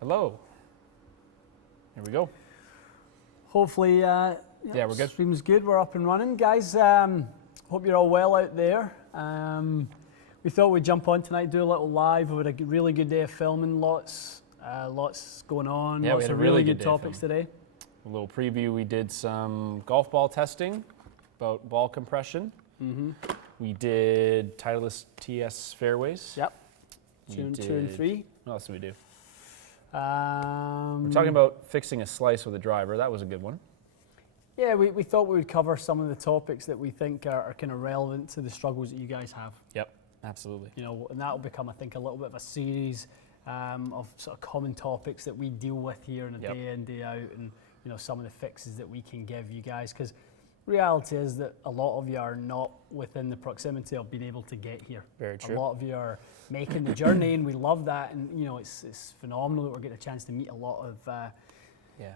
Hello. Here we go. Hopefully, Yeah, we're good. Stream's good. We're up and running, guys. Hope you're all well out there. We thought we'd jump on tonight, do a little live. We had a really good day of filming. Lots going on. Yeah, we lots had of a really really good good day of topics today. A little preview. We did some golf ball testing about ball compression. Mm-hmm. We did Titleist TS fairways. Yep. We 2 and did- 3. What else did we do? We're We're talking about fixing a slice with a driver. That was a good one. Yeah, we thought we would cover some of the topics that we think are kind of relevant to the struggles that you guys have. Yep, absolutely. You know, and that will become, I think, a little bit of a series of sort of common topics that we deal with here on a Yep. day in, day out, and you know, some of the fixes that we can give you guys. Because reality is that a lot of you are not within the proximity of being able to get here. Very true. A lot of you are making the journey, and we love that. And you know, it's phenomenal that we're getting a chance to meet a lot of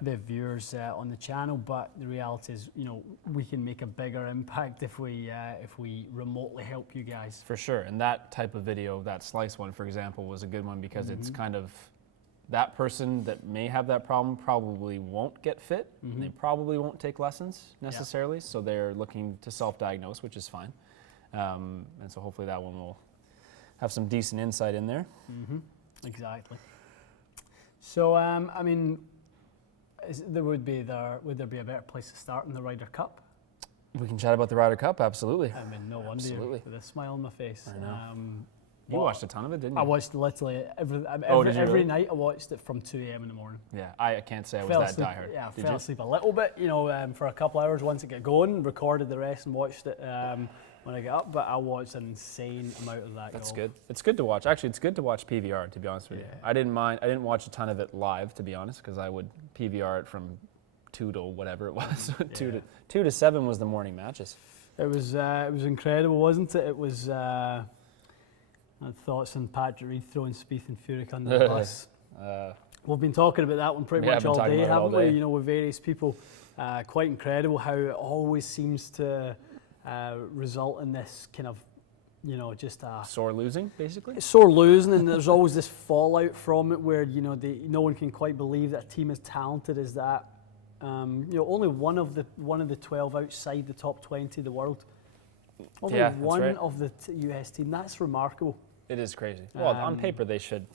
the viewers on the channel. But the reality is, you know, we can make a bigger impact if we remotely help you guys. For sure. And that type of video, that slice one, for example, was a good one because it's kind of that person that may have that problem probably won't get fit. They probably won't take lessons necessarily. So they're looking to self-diagnose, which is fine. And so hopefully that one will have some decent insight in there. Exactly. So, I mean, would there be a better place to start in the Ryder Cup? We can chat about the Ryder Cup, absolutely. I mean, no wonder Absolutely. with a smile on my face. I know. You watched a ton of it, didn't you? I watched literally every did you really? night. I watched it from 2 a.m. in the morning. Yeah, I can't say I was Fell that asleep, diehard. yeah, Did fell you? asleep a little bit, you know, for a couple hours once it got going, recorded the rest and watched it when I got up, but I watched an insane amount of that. That's golf. good. It's good to watch. Actually, it's good to watch PVR, to be honest with you. Yeah. I didn't watch a ton of it live, to be honest, because I would PVR it from 2 to whatever it was. 2 to 7 was the morning matches. It was incredible, wasn't it? It was. I had thoughts on Patrick Reed throwing Spieth and Furyk under the bus. We've been talking about that one pretty much all day, haven't we? You know, with various people. Quite incredible how it always seems to result in this kind of, you know, just a Sore losing, basically? sore losing, and there's always this fallout from it where, you know, no one can quite believe that a team as talented as that. You know, only one of the 12 outside the top 20 of the world. Only one right. of the US team. That's remarkable. It is crazy. Well, on paper they should.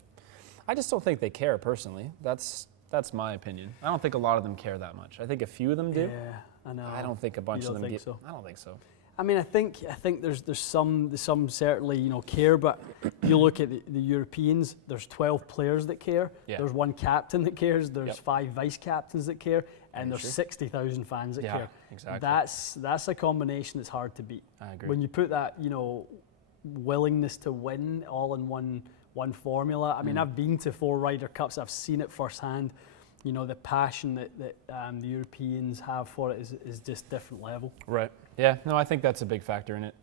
I just don't think they care, personally. That's my opinion. I don't think a lot of them care that much. I think a few of them do. Yeah, I know. I don't think a bunch You of don't them think do. so? I don't think so. I mean, I think there's some certainly, you know, care, but you look at the Europeans. There's 12 players that care. Yeah. There's one captain that cares. There's Yep. 5 vice captains that care, and Very there's true. 60,000 fans that Yeah, care. exactly. That's a combination that's hard to beat. I agree. When you put that, you know, willingness to win all in one formula. I mean, I've been to 4 Ryder Cups. I've seen it firsthand. You know, the passion that the Europeans have for it is just different level. Right. Yeah. No, I think that's a big factor in it.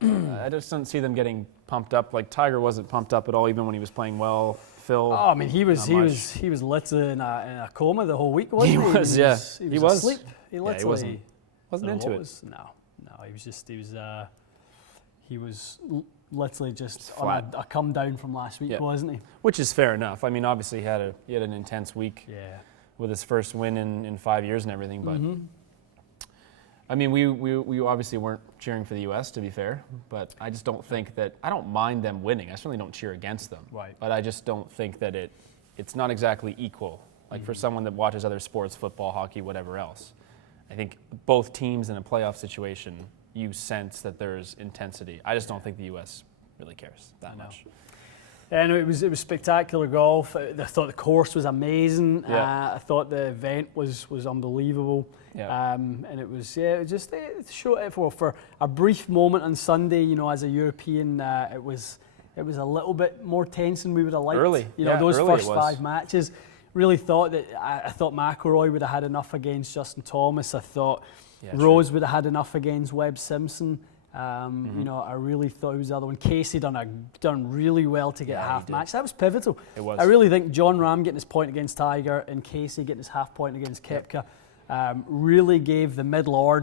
I just don't see them getting pumped up. Like Tiger wasn't pumped up at all, even when he was playing well. Phil. Oh, I mean, he was not much. literally in a coma the whole week, wasn't he? He was, yeah. He was asleep. He Yeah, literally wasn't into it. No. He was literally just Flat. on a come down from last week, Yeah. wasn't he? Which is fair enough. I mean, obviously he had an intense week Yeah. with his first win in 5 years and everything. But I mean, we obviously weren't cheering for the U.S. to be fair. But I just don't think that I don't mind them winning. I certainly don't cheer against them. Right. But I just don't think that it's not exactly equal. Like for someone that watches other sports, football, hockey, whatever else, I think both teams in a playoff situation, you sense that there's intensity. I just don't think the U.S. really cares that much. And it was spectacular golf. I thought the course was amazing. Yeah. I thought the event was unbelievable. Yeah. And it was just for a brief moment on Sunday. You know, as a European, it was a little bit more tense than we would have liked. Early. You know, Yeah, those early first it was. 5 matches. Really thought that I thought McIlroy would have had enough against Justin Thomas. I thought Rose would have had enough against Webb Simpson. You know, I really thought he was the other one. Casey done really well to get a half match. That was pivotal. It was. I really think John Ram getting his point against Tiger and Casey getting his half point against Koepka really gave the middle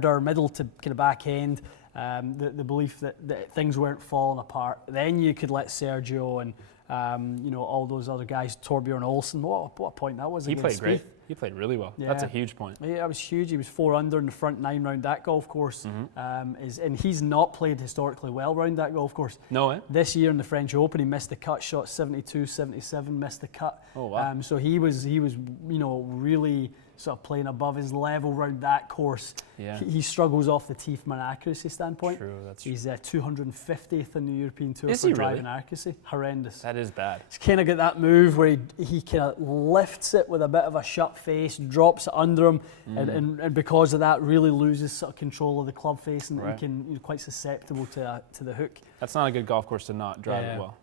to kind of back end the belief that things weren't falling apart. Then you could let Sergio and You know, all those other guys, Torbjorn Olsen. What a point that was. He played Spieth. great. He played really well. Yeah. That's a huge point. Yeah, that was huge. He was 4 under in the front 9 round that golf course. And he's not played historically well round that golf course. No, eh? This year in the French Open, he missed the cut, shot 72, 77, missed the cut. Oh, wow. So he was, you know, really sort of playing above his level round that course. Yeah. He struggles off the tee from an accuracy standpoint. True, that's true. He's 250th in the European Tour Is for he driving really? accuracy. Horrendous. That is bad. He's kind of got that move where he kind of lifts it with a bit of a shut face, drops it under him, and because of that, really loses sort of control of the club face and can, you know, quite susceptible to the hook. That's not a good golf course to not drive Yeah. it well,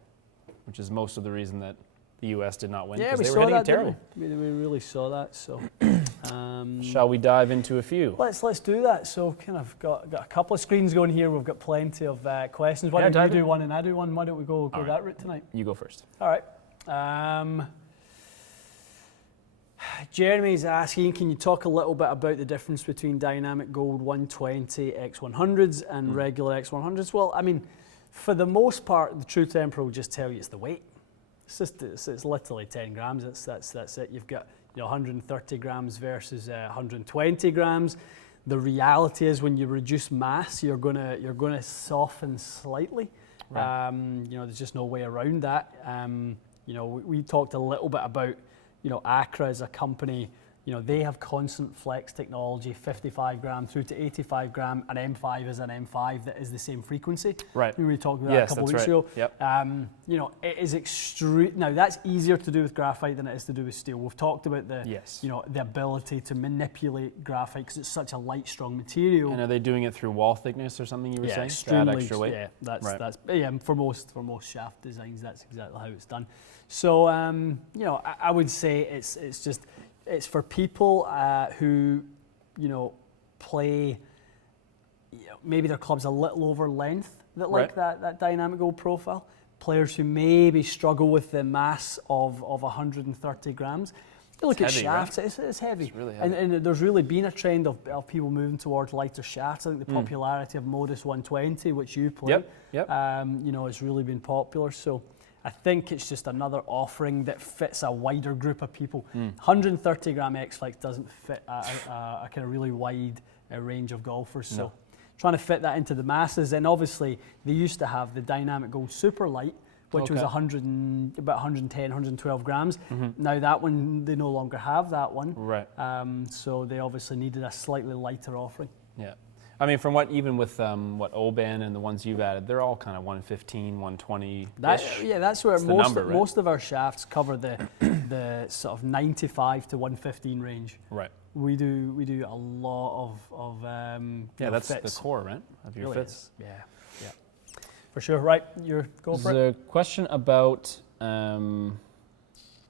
which is most of the reason that the U.S. did not win, Yeah, because we they were saw hitting that. it terrible. We really saw that. So, Shall we dive into a few? let's do that. So, kind of got a couple of screens going here. We've got plenty of questions. Why don't you do one and I do one? Why don't we go right. that route tonight? You go first. All right. Jeremy's asking, can you talk a little bit about the difference between Dynamic Gold 120 X100s and regular X100s? Well, I mean, for the most part, the True Temper will just tell you it's the weight. It's literally 10 grams. That's it. You've got 130 grams versus 120 grams. The reality is, when you reduce mass, you're gonna soften slightly. Right. There's just no way around that. We talked a little bit about Accra as a company. They have constant flex technology, 55 gram through to 85 gram. An M5 is an M5 that is the same frequency. Right. We talked about that a couple of weeks ago. Yep. It is extreme. Now, that's easier to do with graphite than it is to do with steel. We've talked about the ability to manipulate graphite because it's such a light, strong material. And are they doing it through wall thickness or something you were saying? Extremely, to add extra weight? Yeah, that's right. for most shaft designs, that's exactly how it's done. So, I would say it's for people who, play, maybe their club's a little over length that like that dynamic gold profile. Players who maybe struggle with the mass of 130 grams. You look at shafts, right? It's heavy. It's really heavy. And there's really been a trend of people moving towards lighter shafts. I think the popularity of Modus 120, which you play, has really been popular. So I think it's just another offering that fits a wider group of people. 130 gram X-Flex doesn't fit a kind of really wide range of golfers. No. So trying to fit that into the masses. And obviously they used to have the Dynamic Gold Super Light, which was about 110, 112 grams. Now that one, they no longer have that one. Right. So they obviously needed a slightly lighter offering. Yeah. I mean, from even with Oban and the ones you've added, they're all kind of 115, 120. That's where most of our shafts cover the sort of 95 to 115 range. Right. We do a lot of that's fits. the core, right, of your Really fits. is. Yeah. For sure. Right, go for it. There's a question about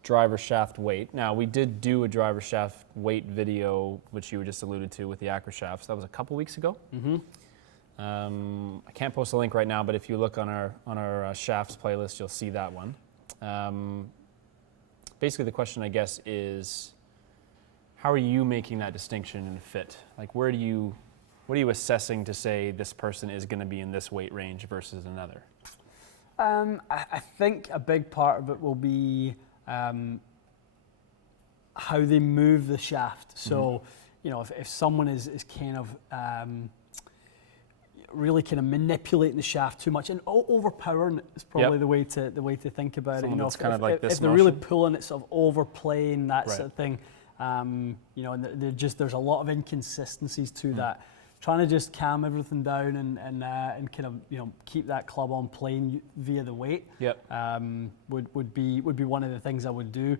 driver shaft weight. Now, we did do a driver shaft weight video, which you just alluded to with the Accra shafts. That was a couple weeks ago. I can't post a link right now, but if you look on our shafts playlist, you'll see that one. Basically, the question, I guess, is how are you making that distinction in fit? Like, what are you assessing to say this person is going to be in this weight range versus another? I think a big part of it will be how they move the shaft. So, if someone is kind of really kind of manipulating the shaft too much and overpowering it is probably the way to think about Someone it. That's kind of like this if they're really pulling it, sort of overplaying that sort of thing, and there's a lot of inconsistencies to that. Trying to just calm everything down and kind of keep that club on plane via the weight would be one of the things I would do.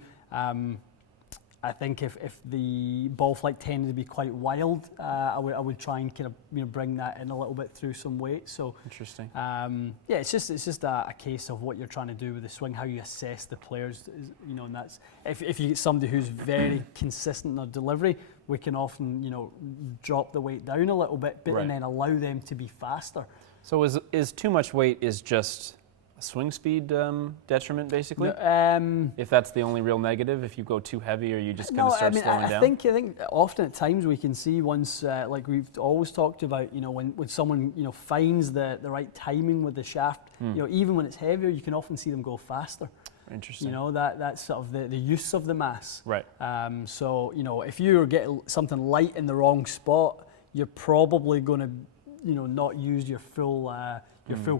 I think if the ball flight tended to be quite wild, I would try and kind of bring that in a little bit through some weight. So interesting. It's just a case of what you're trying to do with the swing, how you assess the players. And that's if you get somebody who's very consistent in their delivery, we can often drop the weight down a little bit, and then allow them to be faster. So is too much weight is just a swing speed detriment, basically? If that's the only real negative, if you go too heavy, or you just kind of start slowing down? I think often at times we can see once, like we've always talked about, when someone finds the right timing with the shaft, even when it's heavier, you can often see them go faster. Interesting. You know, that's sort of the use of the mass. Right. So, you know, if you get something light in the wrong spot, you're probably going to, you know, not use your full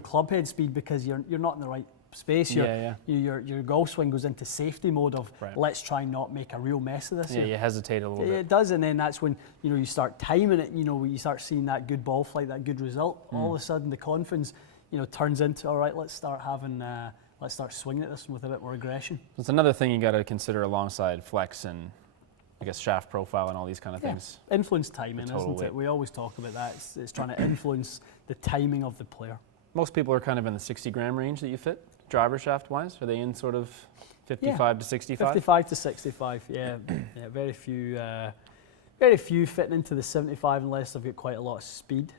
club head speed because you're not in the right space. Your golf swing goes into safety mode of let's try and not make a real mess of this. Yeah, you hesitate a little bit. It does, and then that's when, you know, you start timing it. You know, you start seeing that good ball flight, that good result. All of a sudden, the confidence, you know, turns into, all right, let's start swinging at this with a bit more aggression. It's another thing you got to consider alongside flex and, I guess, shaft profile and all these kind of things. Influence timing, isn't it? We always talk about that. It's trying to influence the timing of the player. Most people are kind of in the 60 gram range that you fit, driver shaft wise. Are they in sort of 55 to 65? 55 to 65, yeah. Very few fitting into the 75 unless they've got quite a lot of speed.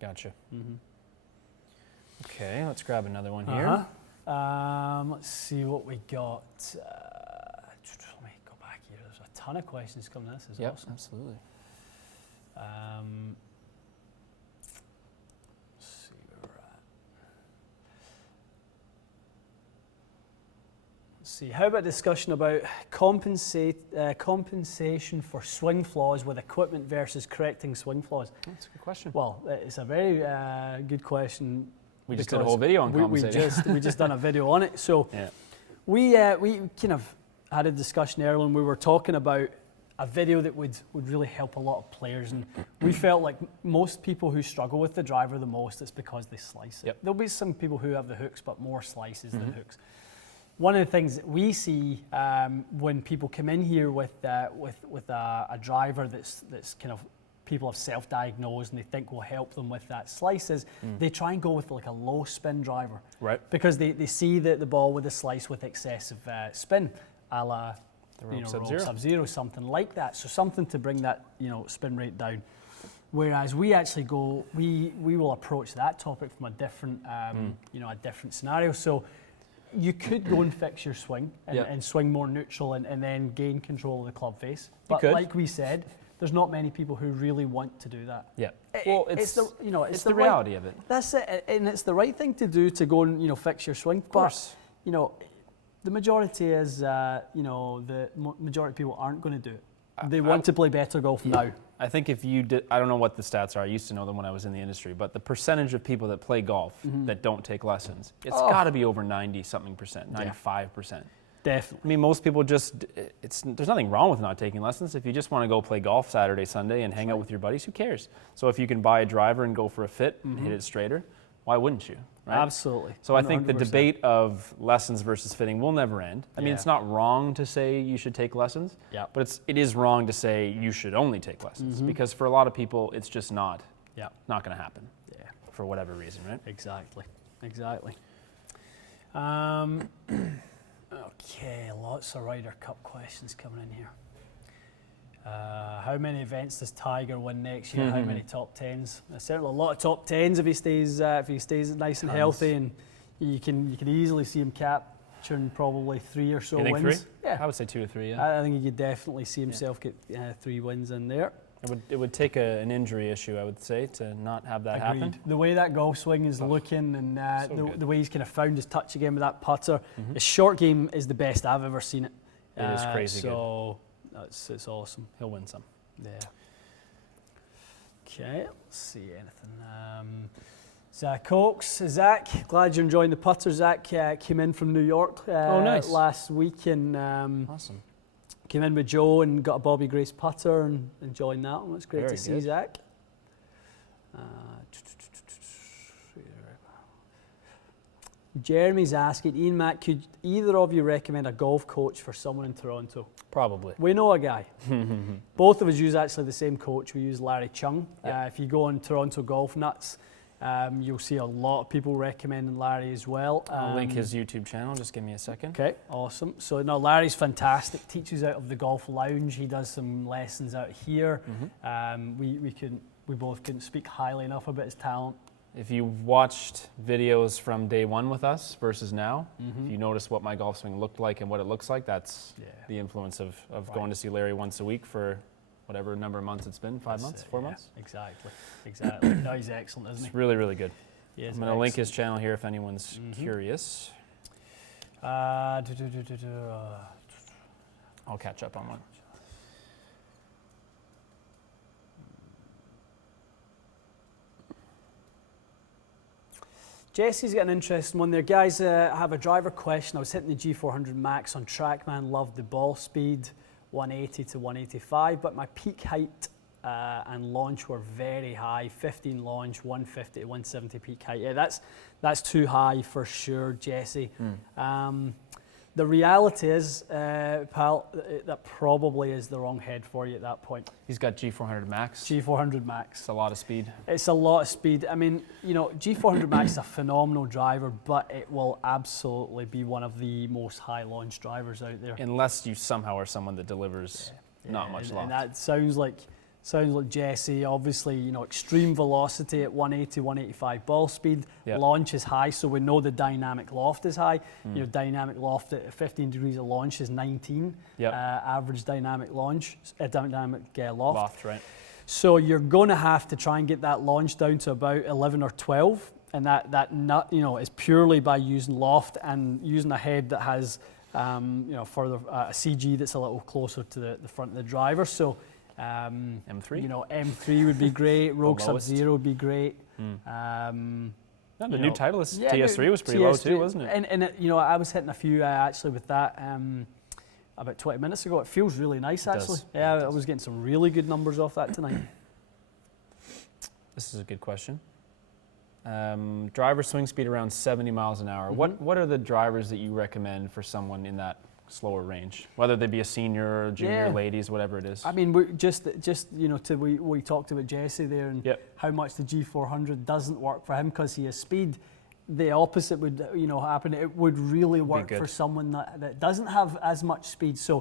Gotcha. Okay, let's grab another one here. Let's see what we got. Let me go back here. There's a ton of questions coming. This is awesome. Absolutely. Let's see where we're at. Let's see. How about discussion about compensation for swing flaws with equipment versus correcting swing flaws? That's a good question. Well, it's a very good question. We just did a whole video on compensation. We just done a video on it. So we kind of had a discussion earlier, and we were talking about a video that would really help a lot of players. And we felt like most people who struggle with the driver the most, it's because they slice it. There'll be some people who have the hooks, but more slices than hooks. One of the things that we see when people come in here with a driver that's kind of people have self-diagnosed and they think will help them with that slice is they try and go with like a low spin driver. Right. Because they see the ball with a slice with excessive spin, a la the Sub-Zero, something like that. So something to bring that, you know, spin rate down. Whereas we actually we will approach that topic from a different, you know, a different scenario. So you could go and fix your swing and swing more neutral and then gain control of the club face. But like we said, there's not many people who really want to do that. Yeah. Well, it's the reality of it. That's it, and it's the right thing to do to go and, you know, fix your swing. Of course. But, you know, the majority is, you know, the majority of people aren't going to do it. They want to play better golf now. I think if you did, I don't know what the stats are. I used to know them when I was in the industry, but the percentage of people that play golf that don't take lessons, it's got to be over 90-something percent, 95%. Definitely. I mean, most people just, there's nothing wrong with not taking lessons. If you just want to go play golf Saturday, Sunday and hang out with your buddies, who cares? So if you can buy a driver and go for a fit and hit it straighter, why wouldn't you? Right? Absolutely. So I think the debate of lessons versus fitting will never end. I mean, it's not wrong to say you should take lessons, but it is wrong to say you should only take lessons because for a lot of people, it's just not going to happen for whatever reason, right? Exactly. Okay, lots of Ryder Cup questions coming in here. How many events does Tiger win next year? How many top tens? Certainly a lot of top tens if he stays nice and healthy, and you can easily see him capturing probably 3 or so you think wins. 3? Yeah, I would say 2 or 3. Yeah, I think you could definitely see himself get 3 wins in there. It would take an injury issue, I would say, to not have that happen. The way that golf swing is looking, and the way he's kind of found his touch again with that putter, his short game is the best I've ever seen it. It is crazy good. So it's awesome. He'll win some. Yeah. Okay, let's see anything. Zach Oakes. Zach, glad you're enjoying the putter. Zach came in from New York last week and awesome. Came in with Joe and got a Bobby Grace putter and enjoying that one. It's great to see Zach. Jeremy's asking, Ian, Matt, could either of you recommend a golf coach for someone in Toronto? Probably. We know a guy. Both of us use actually the same coach. We use Larry Chung. If you go on Toronto Golf Nuts, you'll see a lot of people recommending Larry as well. I'll link his YouTube channel. Just give me a second. Okay, awesome. So no, Larry's fantastic. Teaches out of the golf lounge. He does some lessons out here. We both couldn't speak highly enough about his talent. If you watched videos from day one with us versus now, if you notice what my golf swing looked like and what it looks like, that's the influence of going to see Larry once a week for whatever number of months it's been, 5 months, 4 months? Exactly. No, he's excellent, isn't he? It's really, really good. I'm going to link his channel here if anyone's curious. I'll catch up on one. Jesse's got an interesting one there. Guys, I have a driver question. I was hitting the G400 Max on Trackman, loved the ball speed, 180 to 185, but my peak height and launch were very high, 15 launch, 150 to 170 peak height. Yeah, that's too high for sure, Jesse. The reality is, pal, that probably is the wrong head for you at that point. He's got G400 Max. G400 Max. It's a lot of speed. It's a lot of speed. I mean, G400 Max is a phenomenal driver, but it will absolutely be one of the most high launch drivers out there. Unless you somehow are someone that delivers not much loft. And that sounds like Jesse. Obviously, extreme velocity at 180, 185 ball speed. Yep. Launch is high, so we know the dynamic loft is high. Dynamic loft at 15 degrees of launch is 19. Yep. Average dynamic launch, dynamic loft. Loft, right. So you're going to have to try and get that launch down to about 11 or 12, and that is purely by using loft and using a head that has further a CG that's a little closer to the front of the driver. So. M3? M3 would be great. Rogue Sub-Zero would be great. The new Titleist TS3 was pretty low too, wasn't it? And I was hitting a few actually with that about 20 minutes ago. It feels really nice actually. Yeah, I was getting some really good numbers off that tonight. This is a good question. Driver swing speed around 70 miles an hour. What are the drivers that you recommend for someone in that slower range, whether they be a senior or junior, ladies, whatever it is? I mean, we talked about Jesse there and how much the G400 doesn't work for him because he has speed. The opposite would happen. It would really work for someone that doesn't have as much speed. So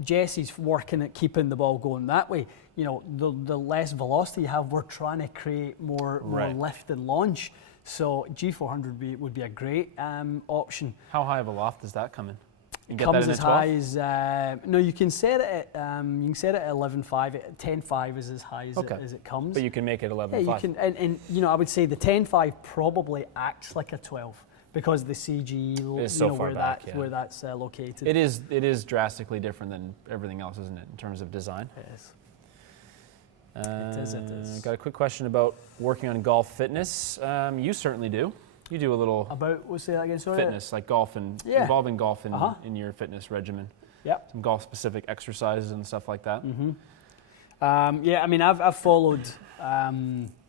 Jesse's working at keeping the ball going that way. The less velocity you have, we're trying to create more lift and launch. So G400 would be a great option. How high of a loft does that come in? It comes as high as you can set it at 11.5. 10.5 is as high as it comes. But you can make it 11.5. Yeah, you can, and I would say the 10.5 probably acts like a 12 because the CG is so far back, where that's located. It is drastically different than everything else, isn't it, in terms of design? It is. It is. Got a quick question about working on golf fitness. You certainly do. You do a little say that again, sorry? Fitness, like golf and involving golf in your fitness regimen. Yeah. Some golf-specific exercises and stuff like that. I mean, I've followed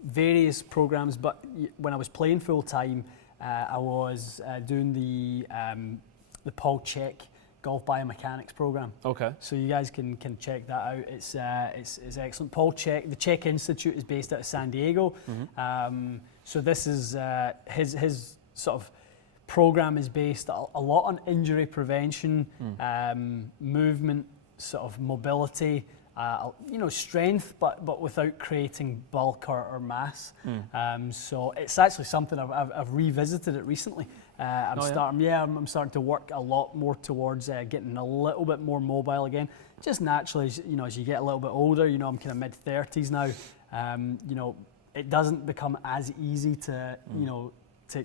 various programs, but when I was playing full time, I was doing the Paul Check golf biomechanics program. Okay. So you guys can check that out. It's excellent. Paul Check, the Check Institute is based out of San Diego. So this is his sort of program is based a lot on injury prevention, movement, sort of mobility, strength, but without creating bulk or mass. So it's actually something I've revisited it recently. I'm starting to work a lot more towards getting a little bit more mobile again. Just naturally, as you get a little bit older, I'm kind of mid-30s now. It doesn't become as easy to to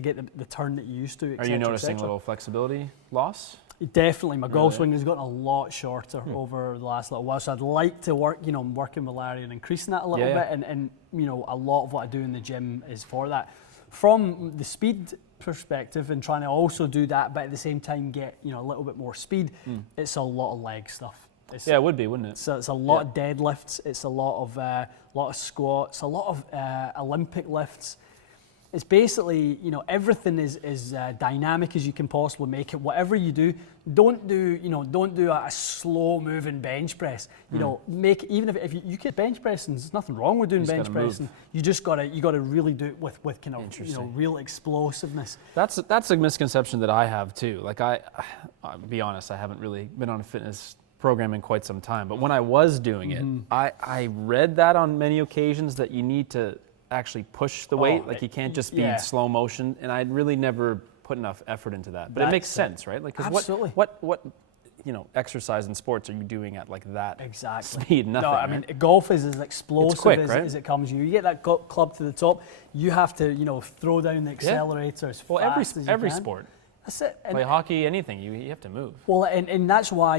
get the turn that you used to. Are you noticing a little flexibility loss? Definitely, my golf swing has gotten a lot shorter over the last little while. So I'd like to work, I'm working with Larry and increasing that a little bit, and a lot of what I do in the gym is for that. From the speed perspective and trying to also do that, but at the same time get a little bit more speed, it's a lot of leg stuff. It would be, wouldn't it? So it's a lot of deadlifts. It's a lot of squats. A lot of Olympic lifts. It's basically everything is dynamic as you can possibly make it. Whatever you do, don't do a slow moving bench press. Make even if you get bench pressing, there's nothing wrong with doing bench pressing. You just gotta really do it with kind of real explosiveness. That's a misconception that I have too. Like I'll be honest, I haven't really been on a fitness program in quite some time, but when I was doing it, I read that on many occasions that you need to actually push the weight, like you can't just be slow motion, and I'd really never put enough effort into that. But it makes sense, right? Like, absolutely. What exercise and sports are you doing at like that speed? Nothing. No, I mean golf is as explosive as it comes. You get that club to the top, you have to throw down the accelerator as fast as you every can. sport. That's it. Play hockey, anything, you have to move. Well, and that's why,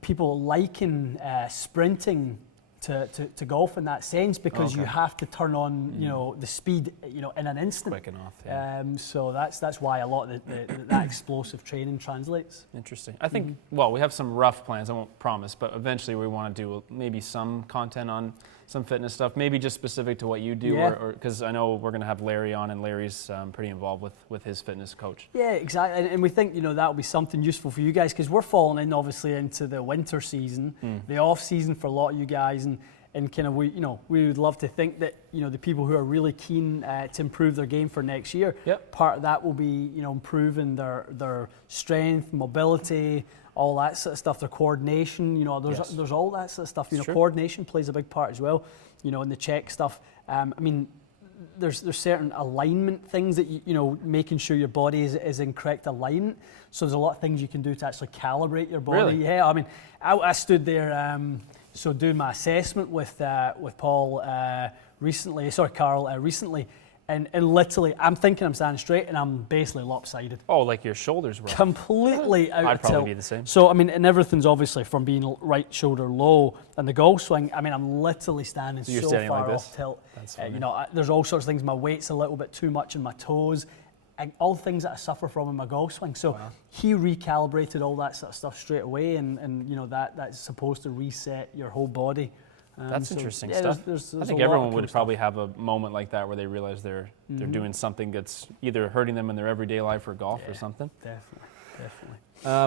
people liken sprinting to golf in that sense, because you have to turn on, the speed, in an instant. Quick enough, yeah. So that's why a lot of that explosive training translates. Interesting. I think, well, we have some rough plans, I won't promise, but eventually we want to do maybe some content on some fitness stuff, maybe just specific to what you do, or because I know we're going to have Larry on, and Larry's pretty involved with his fitness coach. Yeah, exactly. And we think, that'll be something useful for you guys, because we're falling in, obviously, into the winter season, the off season for a lot of you guys, and kind of we would love to think that the people who are really keen to improve their game for next year, part of that will be improving their strength, mobility, all that sort of stuff, their coordination. There's all that sort of stuff. Coordination plays a big part as well. In the check stuff. There's certain alignment things that making sure your body is in correct alignment. So there's a lot of things you can do to actually calibrate your body. Really? Yeah, I stood there. So doing my assessment with Paul Carl recently, and literally I'm thinking I'm standing straight and I'm basically lopsided. Oh, like your shoulders were completely out I'd of probably tilt. be the same. So and everything's obviously from being right shoulder low, and the golf swing. I'm literally standing so so standing far like off tilt. That's funny. There's all sorts of things. My weight's a little bit too much in my toes. And all things that I suffer from in my golf swing. So he recalibrated all that sort of stuff straight away, and that's supposed to reset your whole body. That's interesting stuff. There's I think everyone would probably have a moment like that where they realize they're doing something that's either hurting them in their everyday life or golf or something. Definitely.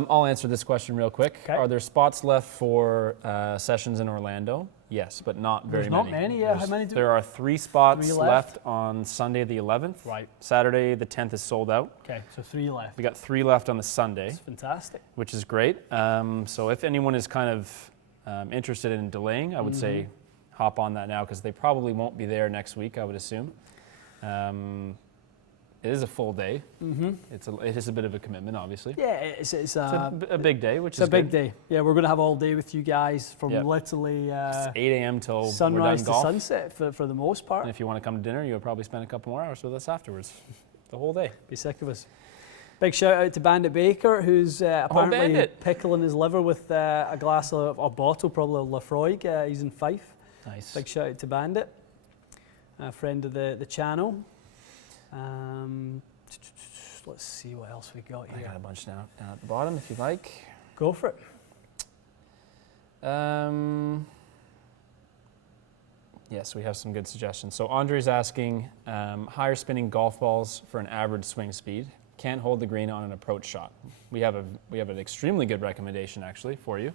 I'll answer this question real quick. Okay. Are there spots left for sessions in Orlando? Yes, but not very many. There's not many, yeah. How many do there are 3 spots 3 left on Sunday the 11th. Right. Saturday the 10th is sold out. Okay, so 3 left. We got 3 left on the Sunday. That's fantastic. Which is great. So if anyone is kind of interested in delaying, I would say hop on that now, because they probably won't be there next week, I would assume. It is a full day. It is a bit of a commitment, obviously. Yeah, it's a big day, which is a big day. Yeah, we're going to have all day with you guys from literally 8 a.m. till sunrise we're done to golf. sunset for the most part. And if you want to come to dinner, you'll probably spend a couple more hours with us afterwards. The whole day. Be sick of us. Big shout out to Bandit Baker, who's apparently pickling his liver with a glass of a bottle, probably of Lafroig. He's in Fife. Nice. Big shout out to Bandit, a friend of the channel. Let's see what else we got here. I got a bunch down at the bottom if you like. Go for it. Yes, we have some good suggestions. So Andre's asking, higher spinning golf balls for an average swing speed. Can't hold the green on an approach shot. We have an extremely good recommendation actually for you.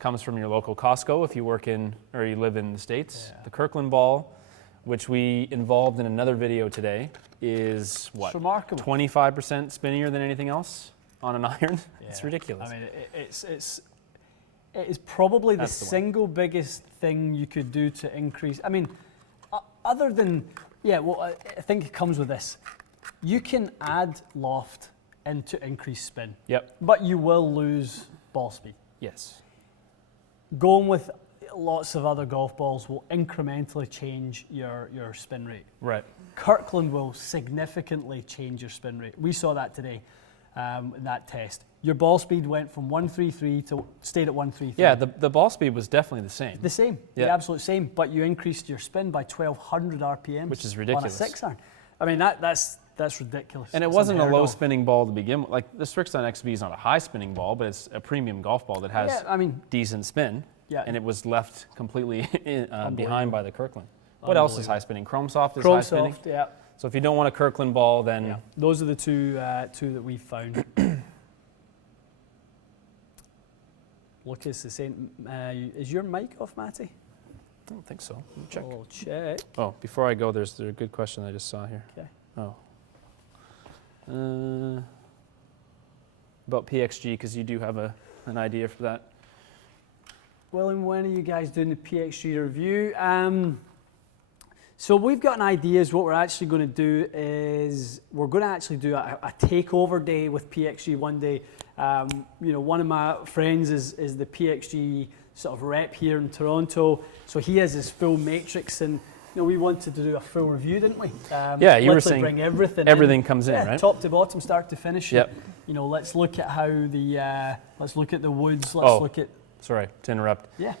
Comes from your local Costco if you work in or you live in the States. Yeah. The Kirkland ball, which we involved in another video today, is what? It's remarkable. 25% spinnier than anything else on an iron. Yeah. It's ridiculous. It is probably the single biggest thing you could do to increase. Other than I think it comes with this. You can add loft and to increase spin. Yep. But you will lose ball speed. Yes. Going with lots of other golf balls will incrementally change your spin rate. Right. Kirkland will significantly change your spin rate. We saw that today in that test. Your ball speed went from 133 to stayed at 133. Yeah, the ball speed was definitely the same. The same, the absolute same, but you increased your spin by 1,200 RPMs. Which is ridiculous. On a 6-iron. That's ridiculous. And it wasn't a low spinning ball to begin with. Like the Strixon XB is not a high spinning ball, but it's a premium golf ball that has decent spin. Yeah. And it was left completely behind by the Kirkland. What else is high spinning? Chrome Soft is high spinning. Yeah. So if you don't want a Kirkland ball, then those are the two that we've found. Lucas is saying, is your mic off, Matty? I don't think so. Check. I'll check. Oh, before I go, there's a good question I just saw here. Okay. Oh. About PXG, because you do have an idea for that. Well, and when are you guys doing the PXG review? So we've got an idea. What we're actually going to do is we're going to actually do a takeover day with PXG one day. One of my friends is the PXG sort of rep here in Toronto. So he has his full matrix, and we wanted to do a full review, didn't we? Yeah, you were saying bring everything comes in, right? Top to bottom, start to finish. Yep. Let's look at how let's look at the woods. Let's look at. Sorry to interrupt. Yeah.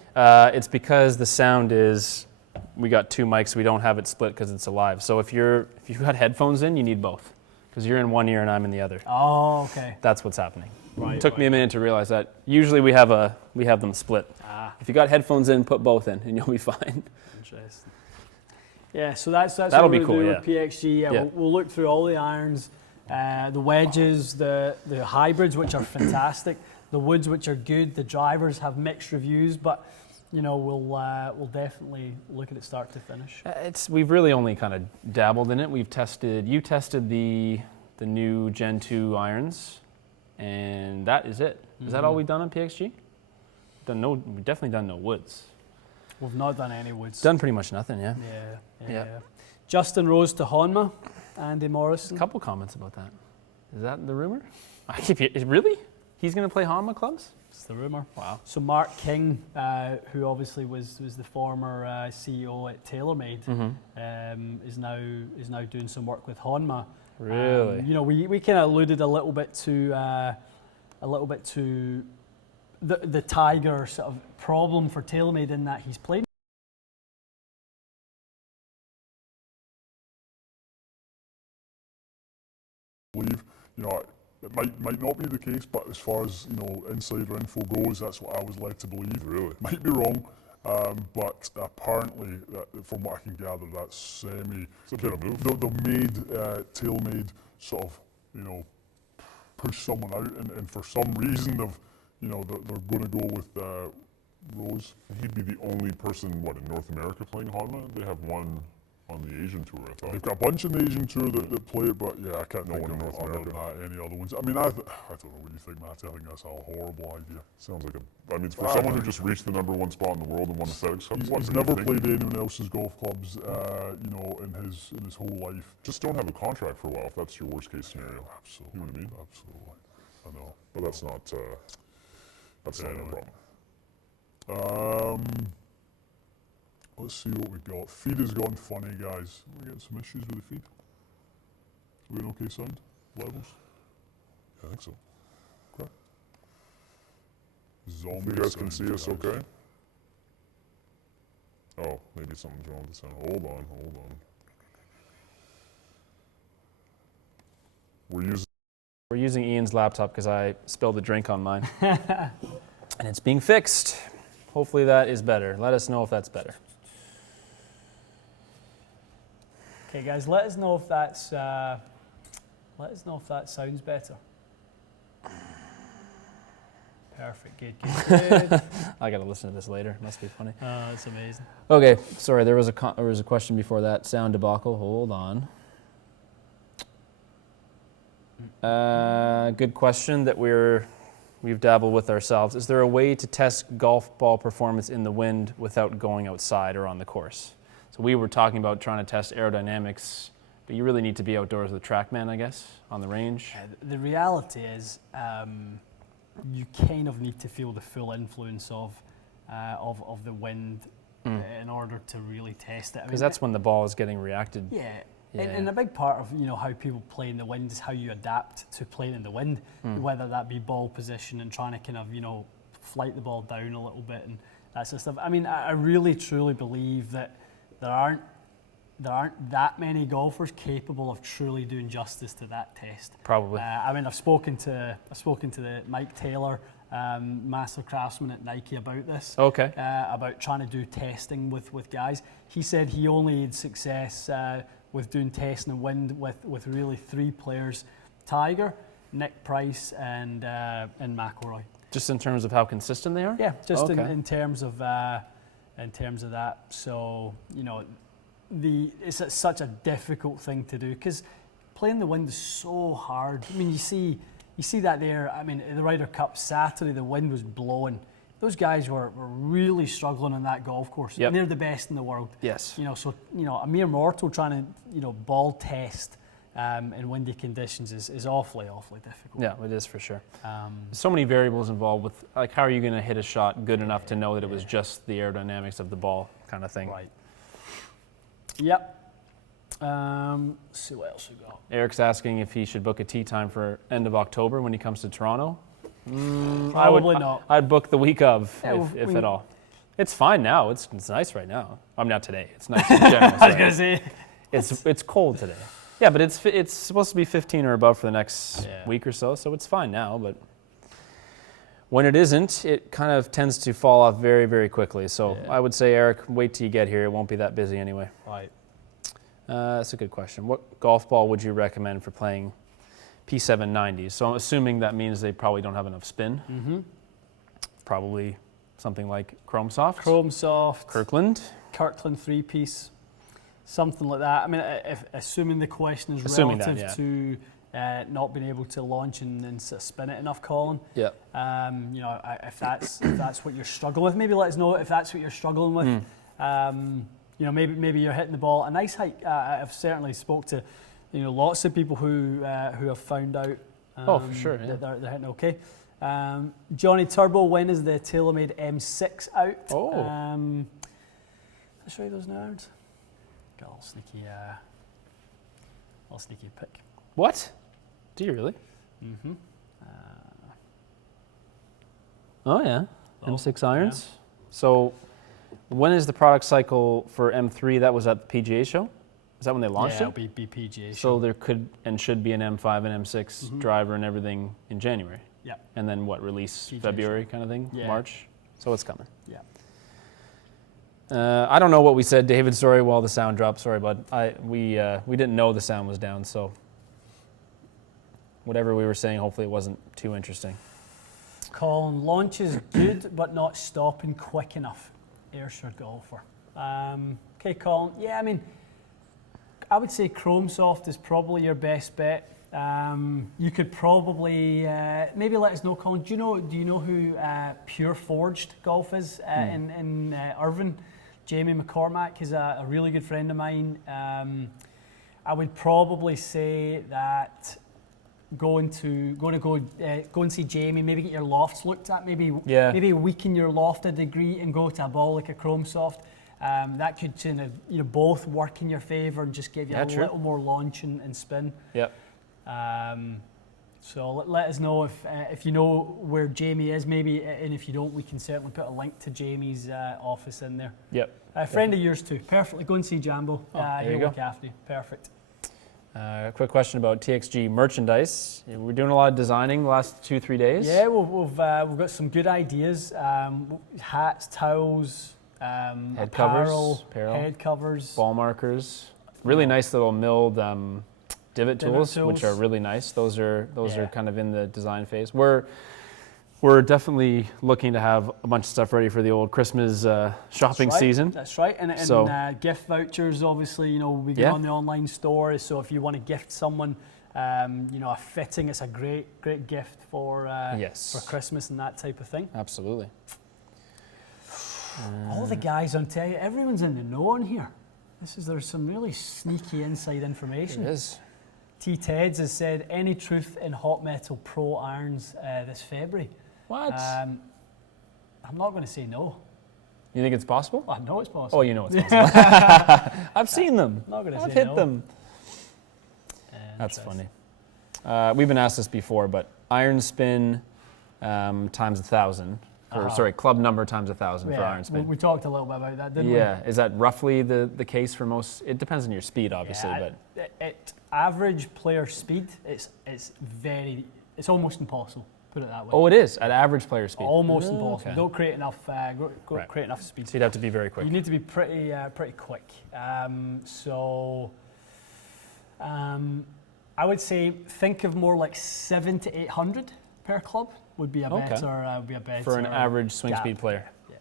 It's because the sound is, we got 2 mics, we don't have it split because it's a live. So if you've got headphones in, you need both, because you're in one ear and I'm in the other. Oh, okay. That's what's happening. Right. It took me a minute to realize that. Usually we have them split. If you got headphones in, put both in, and you'll be fine. Interesting. Yeah, so that's That'll what be we'll cool, do yeah. with PXG. Yeah, we'll look through all the irons, the wedges, the hybrids, which are fantastic, the woods, which are good. The drivers have mixed reviews, but we'll definitely look at it start to finish. We've really only kind of dabbled in it. You tested the new Gen 2 irons, and that is it. Is that all we've done on PXG? We've definitely done no woods. We've not done any woods. Done pretty much nothing, yeah. Yeah. Justin Rose to Honma, Andy Morrison. A couple comments about that. Is that the rumor? Really? He's going to play Honma clubs? It's the rumor. Wow. So Mark King, who obviously was the former CEO at TaylorMade, is now doing some work with Honma. Really? We kind of alluded a little bit to the Tiger sort of problem for TaylorMade in that he's played. It might not be the case, but as far as insider info goes, that's what I was led to believe. Really, might be wrong, but apparently, from what I can gather, that's semi. They've made TaylorMade sort of push someone out, and for some reason they're going to go with Rose. He'd be the only person, in North America playing Honma? They have one on the Asian tour, I thought. They've got a bunch in the Asian tour that play it, but yeah, I can't think of North America. Any other ones. I mean, I don't know what you think, Matt. I think that's a horrible idea. Sounds like for someone who just reached the #1 spot in the world and won the FedEx Cup. He's never played anyone else's golf clubs, in his whole life. Just don't have a contract for a while if that's your worst case scenario. Absolutely. You know what I mean? Absolutely. I know. But that's not a problem. Let's see what we got. Feed has gone funny, guys. We're getting some issues with the feed. We in okay sound levels? I think so. Okay. If you guys can see us okay? Oh, maybe something's wrong with the sound. Hold on. We're using Ian's laptop because I spilled a drink on mine. And it's being fixed. Hopefully that is better. Let us know if that's better. Okay, guys, let us know if that sounds better. Perfect. Good. I got to listen to this later. Must be funny. Oh, that's amazing. Okay, sorry. There was a question before that. Sound debacle. Hold on. Good question that we've dabbled with ourselves. Is there a way to test golf ball performance in the wind without going outside or on the course? So we were talking about trying to test aerodynamics, but you really need to be outdoors with a TrackMan, I guess, on the range. The reality is, you kind of need to feel the full influence of the wind in order to really test it. Because that's when the ball is getting reacted. Yeah. And a big part of how people play in the wind is how you adapt to playing in the wind, whether that be ball position and trying to kind of flight the ball down a little bit and that sort of stuff. I mean, I really truly believe that there aren't that many golfers capable of truly doing justice to that test. Probably. I mean, I've spoken to the Mike Taylor, master craftsman at Nike, about this. Okay. About trying to do testing with guys. He said he only had success with doing testing in wind with really 3 players: Tiger, Nick Price, and McIlroy. Just in terms of how consistent they are? Yeah, just okay. in terms of that. So it's such a difficult thing to do because playing the wind is so hard. I mean, you see that there. I mean, the Ryder Cup Saturday, the wind was blowing. Those guys were really struggling on that golf course. Yep. And they're the best in the world. Yes. So a mere mortal trying to ball test in windy conditions is awfully difficult. Yeah, it is for sure. So many variables involved with, like, how are you going to hit a shot good enough to know that it was just the aerodynamics of the ball kind of thing. Right. Yep. Let's see what else we got. Eric's asking if he should book a tee time for end of October when he comes to Toronto. Probably not. I'd book the week of, Yeah, if at all. It's fine now. It's nice right now. I'm not today. It's nice in general. I was going to say. It's cold today. Yeah, but it's supposed to be 15 or above for the next week or so it's fine now. But when it isn't, it kind of tends to fall off very, very quickly. So I would say, Eric, wait till you get here. It won't be that busy anyway. Right. That's a good question. What golf ball would you recommend for playing P790s? So I'm assuming that means they probably don't have enough spin. Mm-hmm. Probably something like Chrome Soft. Chrome Soft. Kirkland 3-piece. Something like that. I mean, assuming the question is Assuming relative that, to not being able to launch and sort of spin it enough, Colin. Yeah. You know, if that's what you're struggling with, maybe let us know if that's what you're struggling with. You know, maybe you're hitting the ball a nice height. I've certainly spoke to, you know, lots of people who have found out. For sure. Yeah. That they're hitting okay. Johnny Turbo, when is the TaylorMade M6 out? Oh. Let's show you those now. Got a little sneaky pick. What? Do you really? Mm-hmm. Oh yeah. M6 irons. Yeah. So when is the product cycle for M3? That was at the PGA show? Is that when they launched it? Yeah, it'll be PGA show. So there could and should be an M5 and M6 driver and everything in January. Yeah. And then what, release PGA February show. kind of thing? Yeah. March? So it's coming. Yeah. I don't know what we said, David. Sorry, while the sound dropped. Sorry, bud. We didn't know the sound was down, so whatever we were saying, hopefully it wasn't too interesting. Colin, launch is good, but not stopping quick enough. Ayrshire golfer. Okay, Colin. Yeah, I mean, I would say Chrome Soft is probably your best bet. You could probably maybe let us know, Colin. Do you know who Pure Forged Golf is in Irvine? Jamie McCormack is a really good friend of mine. I would probably say that go and see Jamie. Maybe get your lofts looked at. Maybe weaken your loft a degree and go to a ball like a Chrome Soft. That could kind of both work in your favour and just give you a little more launch and spin. Yep. So let us know if you know where Jamie is, maybe, and if you don't, we can certainly put a link to Jamie's office in there. Yep. A friend of yours too. Perfectly. Go and see Jambo. There you He'll go. look after you. Perfect. A quick question about TXG merchandise. We're doing a lot of designing the last 2-3 days. Yeah, we've got some good ideas. Hats, towels, head apparel, covers, head covers, ball markers. Really nice little milled divot tools, which are really nice. Those are kind of in the design phase. We're definitely looking to have a bunch of stuff ready for the old Christmas shopping season. That's right. And gift vouchers, obviously, we get on the online store. So if you want to gift someone, a fitting, it's a great gift for Christmas and that type of thing. Absolutely. All the guys on telly, everyone's in the know on here. There's some really sneaky inside information. It is. T. Teds has said, any truth in Hot Metal Pro irons this February? What? I'm not going to say no. You think it's possible? I know it's possible. Oh, you know it's possible. I've seen them. I'm not going to say I've hit no. them. That's funny. We've been asked this before, but iron spin times 1,000. Club number times 1,000 for iron spin. We talked a little bit about that, didn't we? Yeah, is that roughly the case for most? It depends on your speed, obviously, but at average player speed, it's almost impossible. Put it that way. Oh, it is at average player speed. Almost impossible. Okay. Don't create enough. Create enough speed. So you'd have to be very quick. You need to be pretty quick. I would say think of more like 700 to 800 per club. Would be a better for an average swing speed player. Yeah.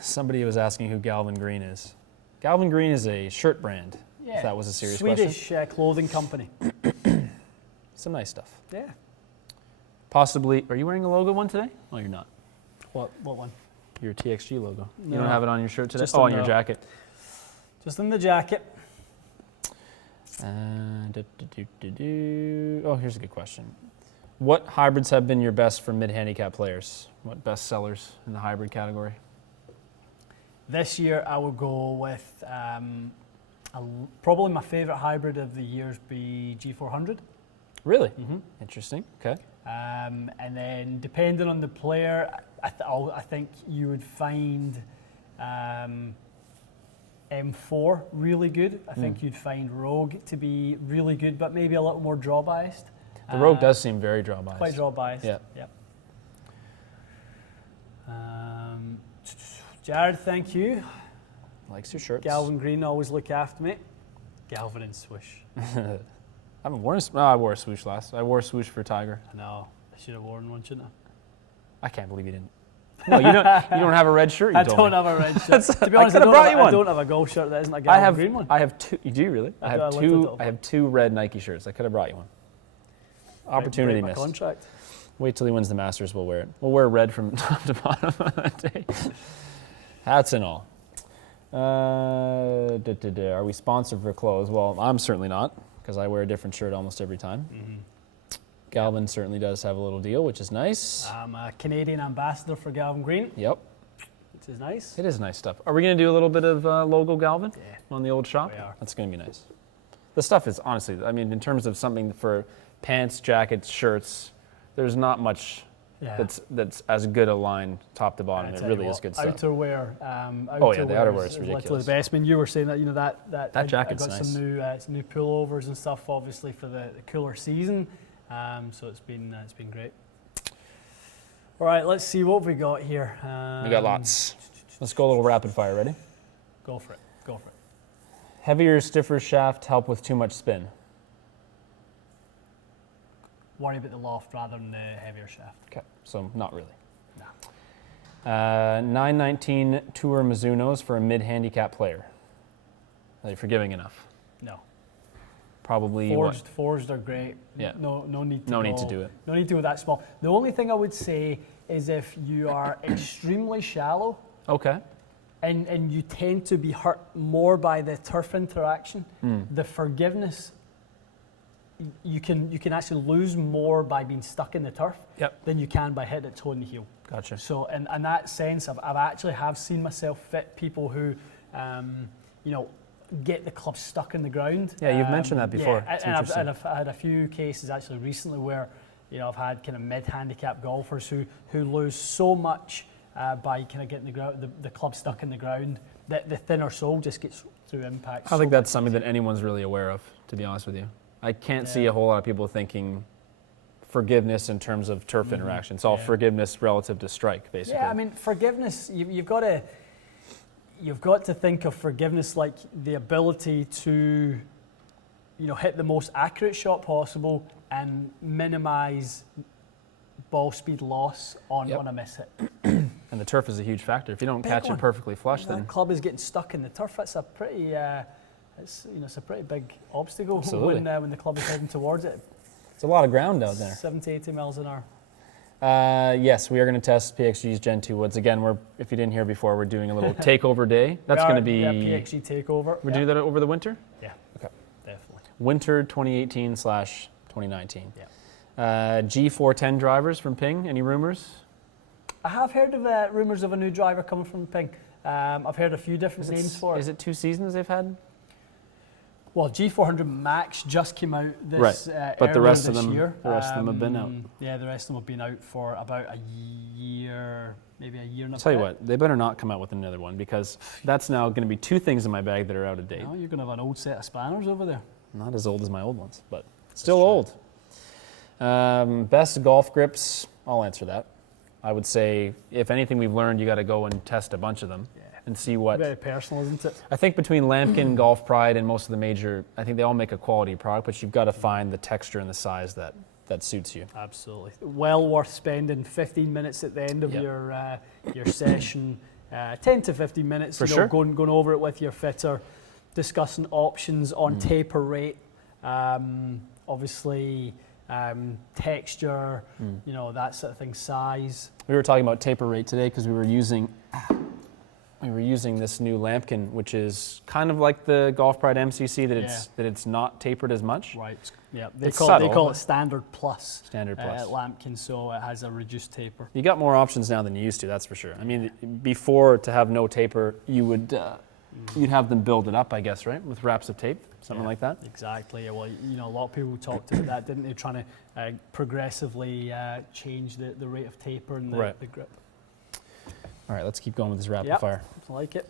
Somebody was asking who Galvin Green is. Galvin Green is a shirt brand. Yeah. If that was a serious Swedish question. clothing company. Some nice stuff. Yeah. Possibly. Are you wearing a logo one today? Oh, you're not. What one? Your TXG logo. No. You don't have it on your shirt today? Just on your jacket. Just in the jacket. Oh, here's a good question. What hybrids have been your best for mid-handicap players? What best sellers in the hybrid category? This year I will go with probably my favourite hybrid of the years be G400. Really? Interesting. Okay. And then depending on the player, I think you would find M4 really good. I think you'd find Rogue to be really good, but maybe a little more draw biased. The Rogue does seem very draw biased. Quite draw biased. Yeah. Yep. Jared, thank you. Likes your shirts. Galvin Green, always look after me. Galvin and swoosh. I haven't worn a I wore a swoosh last. I wore a swoosh for Tiger. I know. I should have worn one, shouldn't I can't believe you didn't. No, you don't have a red shirt. You I? I told don't me. have a red shirt. To be honest, I don't have a golf shirt that isn't a Galvin Green one. I have two. You do really? I have two red Nike shirts. I could have brought you one. Opportunity my missed. Contract. Wait till he wins the Masters. We'll wear it. We'll wear red from top to bottom that day. Hats and all. Are we sponsored for clothes? Well, I'm certainly not, because I wear a different shirt almost every time. Galvin certainly does have a little deal, which is nice. I'm a Canadian ambassador for Galvin Green. Yep. Which is nice. It is nice stuff. Are we going to do a little bit of logo Galvin on the old shop? We are. That's going to be nice. The stuff is, honestly, I mean, in terms of something for pants, jackets, shirts, there's not much that's as good a line top to bottom. It really is good stuff. Outerwear. The outerwear is ridiculous. Literally the best. I mean, you were saying that, that jacket's I got nice. some new pullovers and stuff, obviously for the cooler season. So it's been great. All right, let's see what we got here. We got lots. Let's go a little rapid fire. Ready? Go for it. Heavier, stiffer shaft help with too much spin. Worry about the loft rather than the heavier shaft. Okay, so not really. No. 919 Tour Mizunos for a mid-handicap player. Are they forgiving enough? No. Probably forged are great. Yeah. No need to do it. No need to go that small. The only thing I would say is if you are extremely shallow. Okay. And you tend to be hurt more by the turf interaction. The forgiveness, you can actually lose more by being stuck in the turf than you can by hitting it toe in the heel. Gotcha. So in that sense, I've actually seen myself fit people who, get the club stuck in the ground. Yeah, you've mentioned that before. Yeah, and I've had a few cases actually recently where, I've had kind of mid-handicap golfers who lose so much by kind of getting the club stuck in the ground that the thinner sole just gets through impact. I think that's something that anyone's really aware of, to be honest with you. I can't see a whole lot of people thinking forgiveness in terms of turf interaction. It's all forgiveness relative to strike, basically. Yeah, I mean, forgiveness, you've got to think of forgiveness like the ability to, hit the most accurate shot possible and minimize ball speed loss on a miss hit. And the turf is a huge factor. If you don't catch it perfectly flush, then the club is getting stuck in the turf. That's a pretty, it's a pretty big obstacle when the club is heading towards it. It's a lot of ground out there. 70, 80 miles an hour. Yes, we are going to test PXG's Gen 2 woods. Again, if you didn't hear before, we're doing a little takeover day. That's going to be... PXG takeover. We're doing that over the winter? Yeah. Okay. Definitely. Winter 2018/2019. Yeah. G410 drivers from Ping. Any rumors? I have heard of rumours of a new driver coming from Ping. I've heard a few different names for it. Is it 2 seasons they've had? Well, G400 Max just came out this but the rest of them, year. The rest of them have been out. Yeah, the rest of them have been out for about a year, maybe a year and a bit. Tell you what, they better not come out with another one, because that's now going to be 2 things in my bag that are out of date. No, you're going to have an old set of spanners over there. Not as old as my old ones, but still old. Best golf grips, I'll answer that. I would say, if anything we've learned, you got to go and test a bunch of them. And see what... Very personal, isn't it? I think between Lampkin, Golf Pride, and most of the major, I think they all make a quality product, but you've got to find the texture and the size that suits you. Absolutely. Well worth spending 15 minutes at the end of your session, 10 to 15 minutes, For sure. going over it with your fitter, discussing options on taper rate, obviously texture, that sort of thing, size. We were talking about taper rate today because we were using we were using this new lambkin, which is kind of like the Golf Pride MCC, that it's not tapered as much. Right. Yeah. They It's call subtle. it Standard Plus. Standard Plus. Lambkin, so it has a reduced taper. You got more options now than you used to, that's for sure. I mean, before, to have no taper, you would you'd have them build it up, I guess, right, with wraps of tape, something like that. Exactly. Well, you know, a lot of people talked about that, didn't they? Trying to progressively change the rate of taper and the grip. All right, let's keep going with this rapid fire. I like it.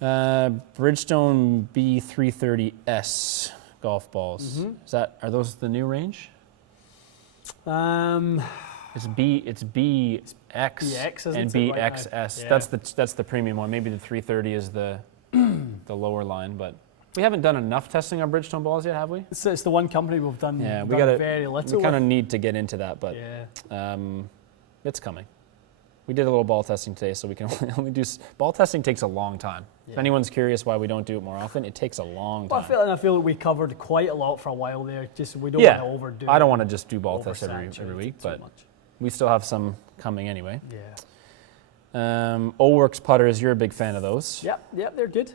Bridgestone B330S golf balls. Are those the new range? It's BX and BXS. Yeah. That's the premium one. Maybe the 330 is the lower line, but we haven't done enough testing on Bridgestone balls yet, have we? It's the one company we've done. Yeah, we got very little. We kind of need to get into that, but it's coming. We did a little ball testing today, so we can only do ball testing. Takes a long time. Yeah. If anyone's curious why we don't do it more often, it takes a long time. I feel like we covered quite a lot for a while there. Just we don't want to overdo it. I don't want to just do ball tests every week, but we still have some coming anyway. Yeah. O-Works putters, you're a big fan of those. Yep, they're good.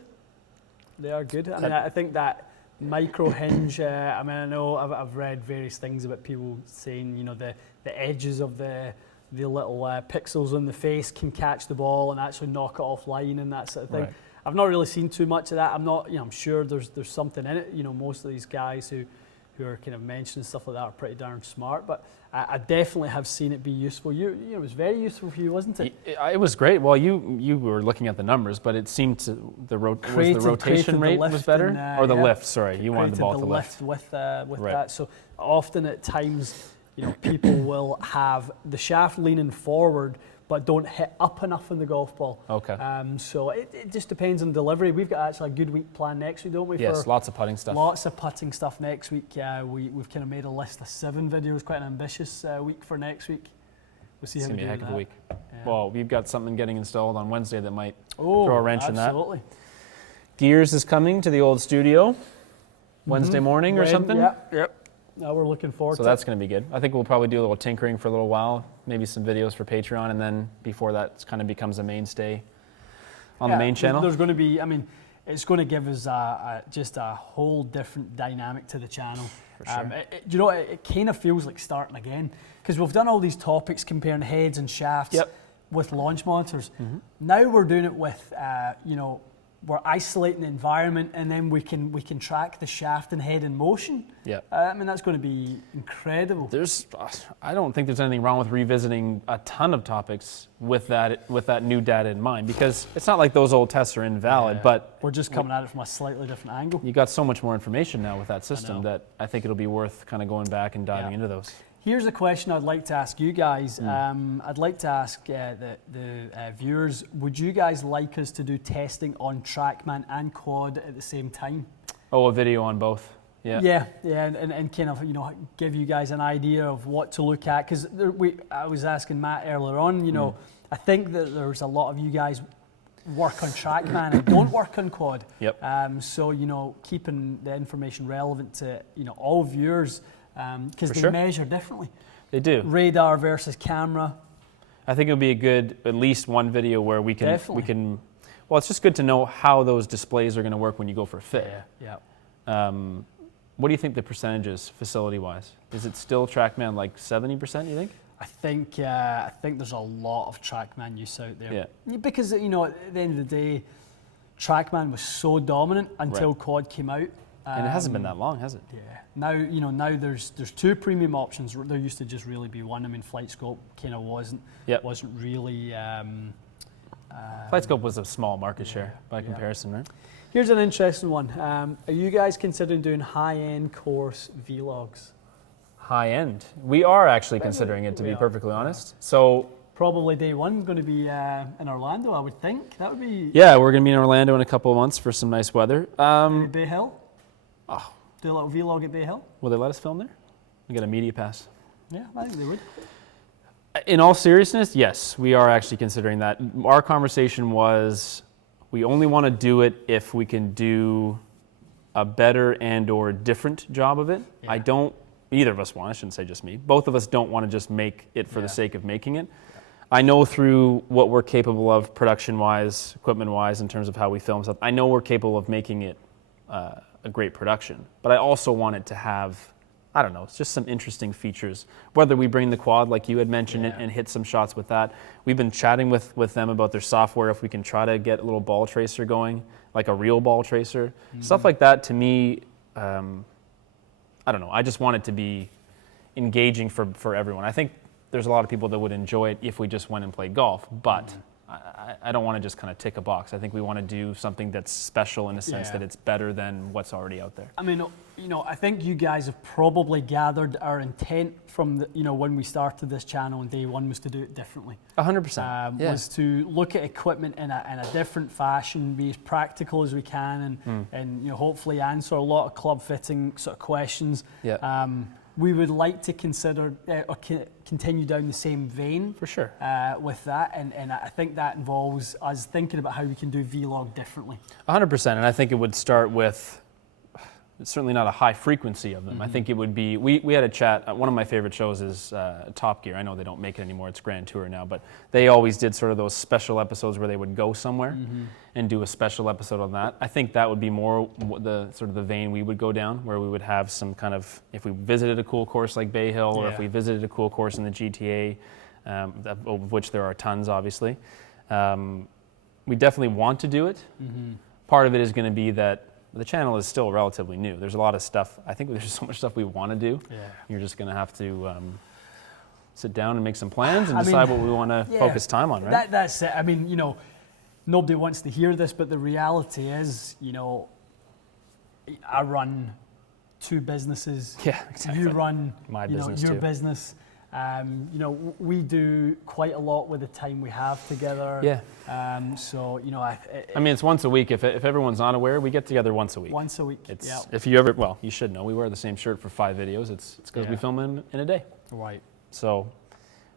They are good. I mean, I think that micro hinge. I mean, I know I've read various things about people saying, you know, the edges of the little pixels on the face can catch the ball and actually knock it offline and that sort of thing. Right. I've not really seen too much of that. I'm sure there's something in it. You know, most of these guys who are kind of mentioning stuff like that are pretty darn smart. But I definitely have seen it be useful. It was very useful for you, wasn't it? It was great. Well, you were looking at the numbers, but it seemed the rotation rate was better, or the lift. Sorry, you wanted the ball to lift with that. So often at times, you know, people will have the shaft leaning forward, but don't hit up enough in the golf ball. Okay. So it just depends on delivery. We've got actually a good week planned next week, don't we? Yes, lots of putting stuff. Lots of putting stuff next week. We've kind of made a list of 7 videos, quite an ambitious week for next week. We'll see how we do. It's going to be a heck of a week. Yeah. Well, we've got something getting installed on Wednesday that might throw a wrench in that. Absolutely. Gears is coming to the old studio Wednesday morning or something. Yep. Now we're looking forward to it. So that's going to be good. I think we'll probably do a little tinkering for a little while, maybe some videos for Patreon, and then before that kind of becomes a mainstay on the main channel. There's going to be, I mean, it's going to give us just a whole different dynamic to the channel. For sure. You know, it kind of feels like starting again, because we've done all these topics comparing heads and shafts with launch monitors. Now we're doing it with, you know, we're isolating the environment, and then we can track the shaft and head in motion. Yeah. I mean, that's going to be incredible. I don't think there's anything wrong with revisiting a ton of topics with that new data in mind, because it's not like those old tests are invalid, but we're just coming at it from a slightly different angle. You got so much more information now with that system that I think it'll be worth kind of going back and diving into those. Here's a question I'd like to ask you guys. I'd like to ask the viewers, would you guys like us to do testing on TrackMan and Quad at the same time? Oh, a video on both. Yeah, and kind of, you know, give you guys an idea of what to look at. Because I was asking Matt earlier on, you know, I think that there's a lot of you guys work on TrackMan and don't work on Quad. Yep. So, you know, keeping the information relevant to, you know, all viewers, because they measure differently. They do. Radar versus camera. I think it'll be a good, at least one video where we can. Well, it's just good to know how those displays are going to work when you go for a fit. Yeah. What do you think the percentage is, facility-wise? Is it still TrackMan like 70%? You think? I think there's a lot of TrackMan use out there. Yeah. Because, you know, at the end of the day, TrackMan was so dominant until Quad came out. And it hasn't been that long, has it? Yeah. Now there's 2 premium options. There used to just really be one. I mean, FlightScope kind of wasn't really. FlightScope was a small market share by comparison, right? Here's an interesting one. Are you guys considering doing high-end course vlogs? High-end. We are actually considering it, to be perfectly honest. So probably day one going to be in Orlando, I would think. That would be. Yeah, we're going to be in Orlando in a couple of months for some nice weather. Bay Hill. Oh. Do a little vlog at Bay Hill. Will they let us film there? We got a media pass. Yeah, I think they would. In all seriousness, yes, we are actually considering that. Our conversation was, we only want to do it if we can do a better and or different job of it. Yeah. Either of us want, I shouldn't say just me, both of us don't want to just make it for the sake of making it. I know through what we're capable of production-wise, equipment-wise, in terms of how we film stuff, I know we're capable of making it a great production. But I also want it to have, I don't know, it's just some interesting features. Whether we bring the quad, like you had mentioned, and hit some shots with that. We've been chatting with them about their software, if we can try to get a little ball tracer going, like a real ball tracer. Stuff like that, to me, I don't know, I just want it to be engaging for everyone. I think there's a lot of people that would enjoy it if we just went and played golf, but I don't want to just kind of tick a box. I think we want to do something that's special in a sense that it's better than what's already out there. I mean, you know, I think you guys have probably gathered our intent from the, you know, when we started this channel on day one was to do it differently. 100%. Was to look at equipment in a different fashion, be as practical as we can, and you know, hopefully answer a lot of club fitting sort of questions. We would like to consider or continue down the same vein For sure. with that, and I think that involves us thinking about how we can do vlog differently. 100%, and I think it would start with certainly not a high frequency of them. I think it would be, we had a chat, one of my favorite shows is Top Gear. I know they don't make it anymore, it's Grand Tour now, but they always did sort of those special episodes where they would go somewhere and do a special episode on that. I think that would be more the sort of the vein we would go down, where we would have some kind of, if we visited a cool course like Bay Hill, or if we visited a cool course in the GTA, of which there are tons obviously. We definitely want to do it. Part of it is going to be that the channel is still relatively new. There's a lot of stuff. I think there's so much stuff we want to do. You're just going to have to sit down and make some plans and decide what we want to focus time on, right? That's it. I mean, you know, nobody wants to hear this, but the reality is, you know, I run 2 businesses. Yeah, exactly. You run business your too. business. You know, we do quite a lot with the time we have together. So, you know, I mean, it's once a week. If everyone's not aware, we get together once a week. Once a week. It's if you ever, well, you should know, we wear the same shirt for 5 videos. It's because we film in a day. Right. So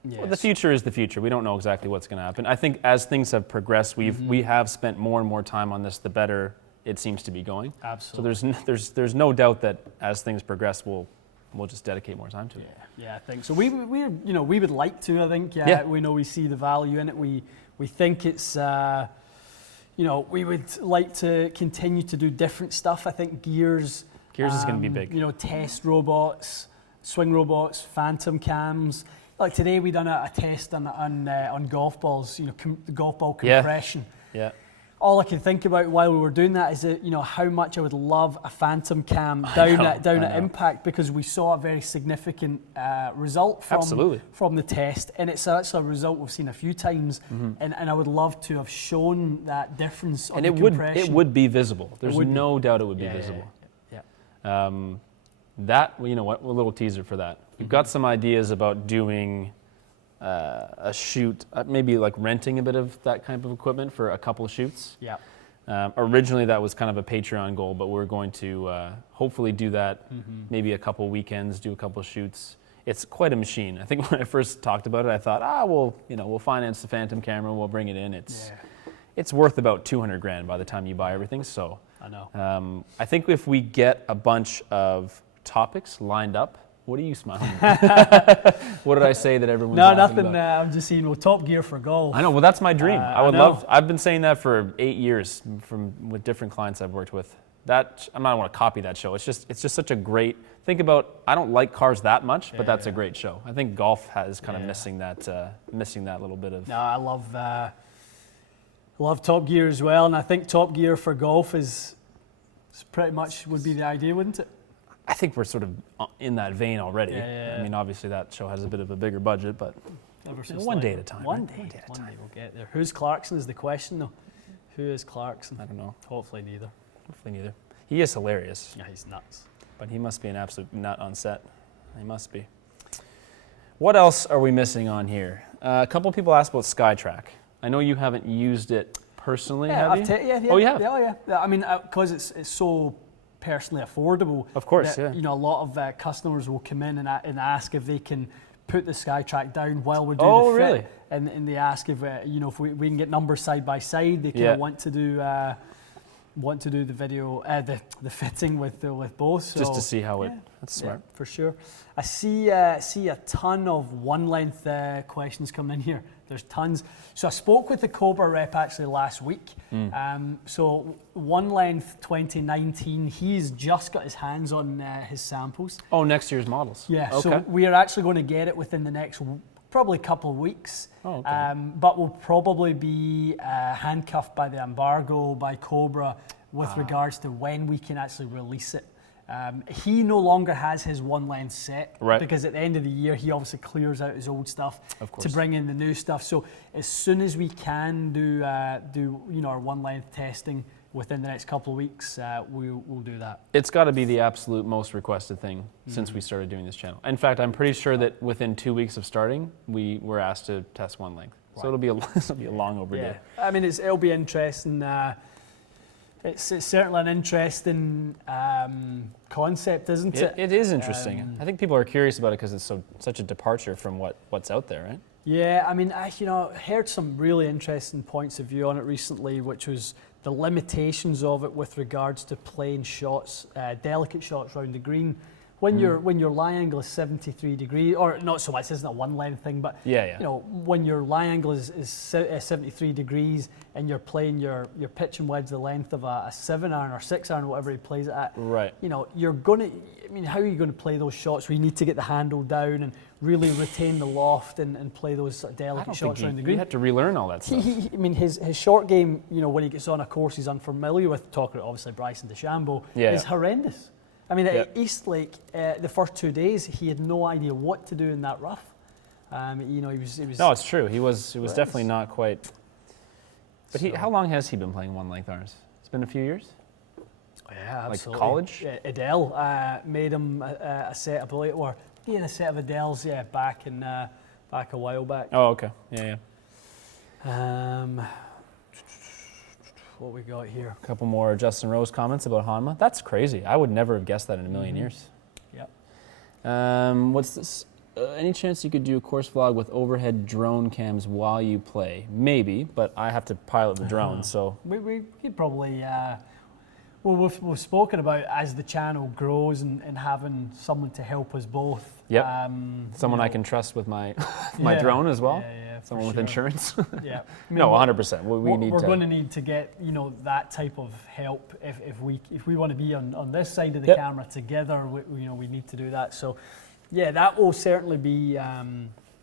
well, the future is the future. We don't know exactly what's going to happen. I think as things have progressed, we have spent more and more time on this, the better it seems to be going. Absolutely. So there's no doubt that as things progress, we'll just dedicate more time to it. Yeah, I think so. We you know, we would like to. I think we know we see the value in it. We think it's you know, we would like to continue to do different stuff. I think Gears is going to be big. You know, test robots, swing robots, phantom cams. Like today, we done a test on golf balls. You know, the golf ball compression. Yeah. All I can think about while we were doing that is that, you know, how much I would love a phantom cam down at Impact, because we saw a very significant result from the test, and it's a result we've seen a few times, and I would love to have shown that difference on the compression. It would be visible. There's no doubt it would be visible. That, you know what, a little teaser for that. We've got some ideas about doing a shoot, maybe like renting a bit of that kind of equipment for a couple of shoots. Originally that was kind of a Patreon goal, but we're going to hopefully do that maybe a couple weekends, do a couple of shoots. It's quite a machine. I think when I first talked about it, I thought, we'll finance the Phantom camera, we'll bring it in. It's worth about 200 grand by the time you buy everything. So I know. I think if we get a bunch of topics lined up. What are you smiling at? What did I say that everyone's laughing nothing. About? I'm just saying, Top Gear for golf. I know. Well, that's my dream. I would love. I've been saying that for 8 years with different clients I've worked with. That I don't want to copy that show. It's just such a great. Think about. I don't like cars that much, but that's a great show. I think golf is kind of missing that little bit of. No, I love Top Gear as well, and I think Top Gear for golf is pretty much would be the idea, wouldn't it? I think we're sort of in that vein already. I mean, obviously that show has a bit of a bigger budget, but one day at a time. One day we'll get there. Who's Clarkson is the question, though. Who is Clarkson? I don't know. Hopefully neither. He is hilarious. Yeah, he's nuts. But he must be an absolute nut on set. He must be. What else are we missing on here? A couple people asked about SkyTrack. I know you haven't used it personally, have you? Oh, you have? Yeah. I mean, because it's so personally affordable. Of course, You know, a lot of customers will come in and ask if they can put the SkyTrack down while we're doing the fit. Really? And they ask if if we can get numbers side by side. They kind of want to do want to do the video, the fitting with both. So, just to see how that's smart. Yeah, for sure. I see a ton of one length questions coming in here. There's tons. So I spoke with the Cobra rep actually last week. So one length 2019, he's just got his hands on his samples. Oh, next year's models. Yeah. Okay. So we are actually going to get it within the next probably couple of weeks. Oh, okay. But we'll probably be handcuffed by the embargo by Cobra with regards to when we can actually release it. He no longer has his one length set, right, because at the end of the year he obviously clears out his old stuff of to bring in the new stuff. So as soon as we can do our one length testing within the next couple of weeks, we'll do that. It's got to be the absolute most requested thing since we started doing this channel. In fact, I'm pretty sure that within 2 weeks of starting, we were asked to test one length. Right. So it'll be a long overdue. Yeah. I mean, it'll be interesting. It's certainly an interesting concept, isn't it? It is interesting. I think people are curious about it because it's such a departure from what's out there, right? Yeah, I mean, I heard some really interesting points of view on it recently, which was the limitations of it with regards to playing shots, delicate shots around the green. When your lie angle is 73 degrees, or not so much, this isn't a one length thing, but when your lie angle is 73 degrees and you're playing your pitch and wedge the length of a 7-iron or 6-iron, whatever he plays it at, right? You're gonna. I mean, how are you going to play those shots where you need to get the handle down and really retain the loft and play those sort of delicate shots around the green? You have to relearn all that stuff. I mean, his short game, when he gets on a course he's unfamiliar with, talking obviously Bryson DeChambeau, is horrendous. I mean, at Eastlake, the first 2 days, he had no idea what to do in that rough. He was. No, it's true. He was definitely not quite. But how long has he been playing one length irons? It's been a few years. Yeah, absolutely. Like college. Adele made him a set, I believe, or he had a set of Adele's, back a while back. Oh, okay. Yeah. What we got here? A couple more Justin Rose comments about Hanma. That's crazy. I would never have guessed that in a million years. Yep. What's this? Any chance you could do a course vlog with overhead drone cams while you play? Maybe, but I have to pilot the drone, so. We could probably, well, we've spoken about as the channel grows and having someone to help us both. Yep. Someone I can trust with my my drone as well. Yeah, someone with insurance. Yeah. No, 100%. We're going to need to get that type of help if we want to be on this side of the camera together. We need to do that. So, yeah, that will certainly be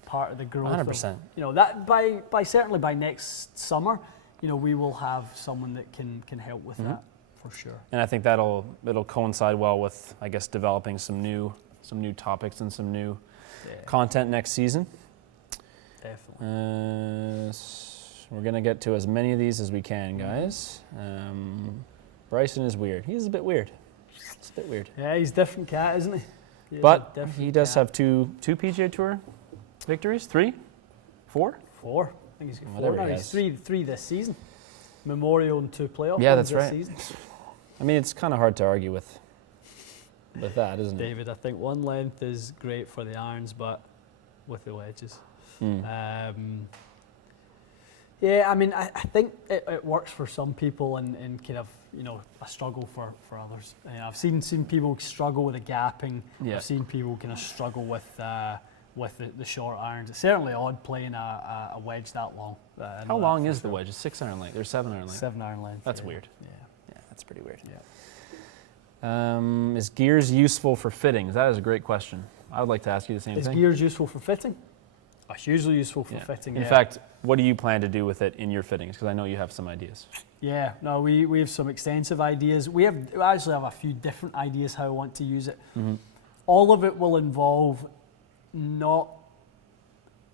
part of the growth. 100%. That certainly by next summer, we will have someone that can help with that for sure. And I think it'll coincide well with, I guess, developing some new topics and some new content next season. Definitely. We're going to get to as many of these as we can, guys. Bryson is weird. He's a bit weird. It's a bit weird. Yeah, he's a different cat, isn't he? But he does have two PGA Tour victories. 3? 4? 4. I think he's got 4 now. He's three this season. Memorial and 2 playoff wins this season. I mean, it's kind of hard to argue with that, isn't it? David, I think one length is great for the irons, but with the wedges. Yeah, I mean, I think it works for some people and kind of, a struggle for others. I've seen people struggle with the gapping. Yeah. I've seen people kind of struggle with the short irons. It's certainly odd playing a wedge that long. How long is the wedge? 6-iron length or 7-iron length? 7-iron length. That's weird. Yeah, that's pretty weird. Yeah. Is gears useful for fittings? That is a great question. I would like to ask you the same thing. Is gears useful for fitting? It's hugely useful for fitting. In fact, what do you plan to do with it in your fittings? Because I know you have some ideas. Yeah, no, we have some extensive ideas. We actually have a few different ideas how I want to use it. All of it will involve not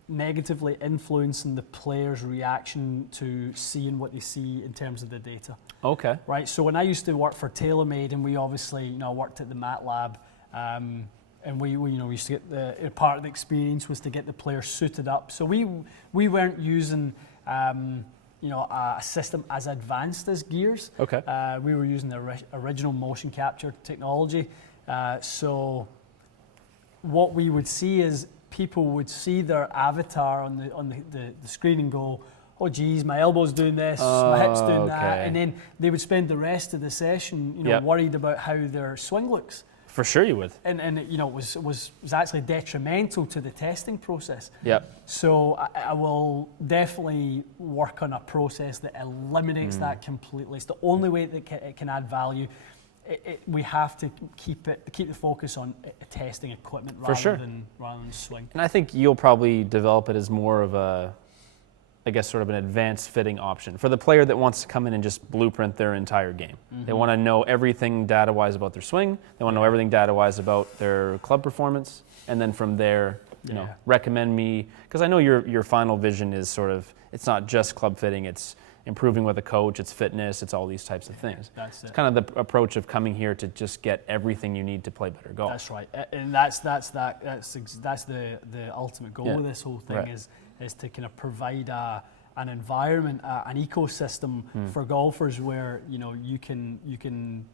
negatively influencing the player's reaction to seeing what they see in terms of the data. Okay. Right, so when I used to work for TaylorMade, and we obviously worked at the Mat Lab, and we used to get part of the experience was to get the player suited up. So we weren't using a system as advanced as gears. Okay. We were using the original motion capture technology. So what we would see is people would see their avatar on the screen and go, oh geez, my elbow's doing this, my hip's doing that, okay. and then they would spend the rest of the session, you know, worried about how their swing looks. For sure you would. And you know, it was actually detrimental to the testing process. Yep. So I will definitely work on a process that eliminates that completely. It's the only way that it can add value. We have to keep the focus on testing equipment rather than swing. And I think you'll probably develop it as more of a, I guess, sort of an advanced fitting option for the player that wants to come in and just blueprint their entire game. They want to know everything data-wise about their swing. They want to know everything data-wise about their club performance, and then from there, you know, recommend me, because I know your final vision is sort of, it's not just club fitting, it's improving with a coach, it's fitness, it's all these types of things. That's it. It's kind of the approach of coming here to just get everything you need to play better golf. That's right, and that's the ultimate goal of this whole thing is to kind of provide an environment, an ecosystem for golfers where you can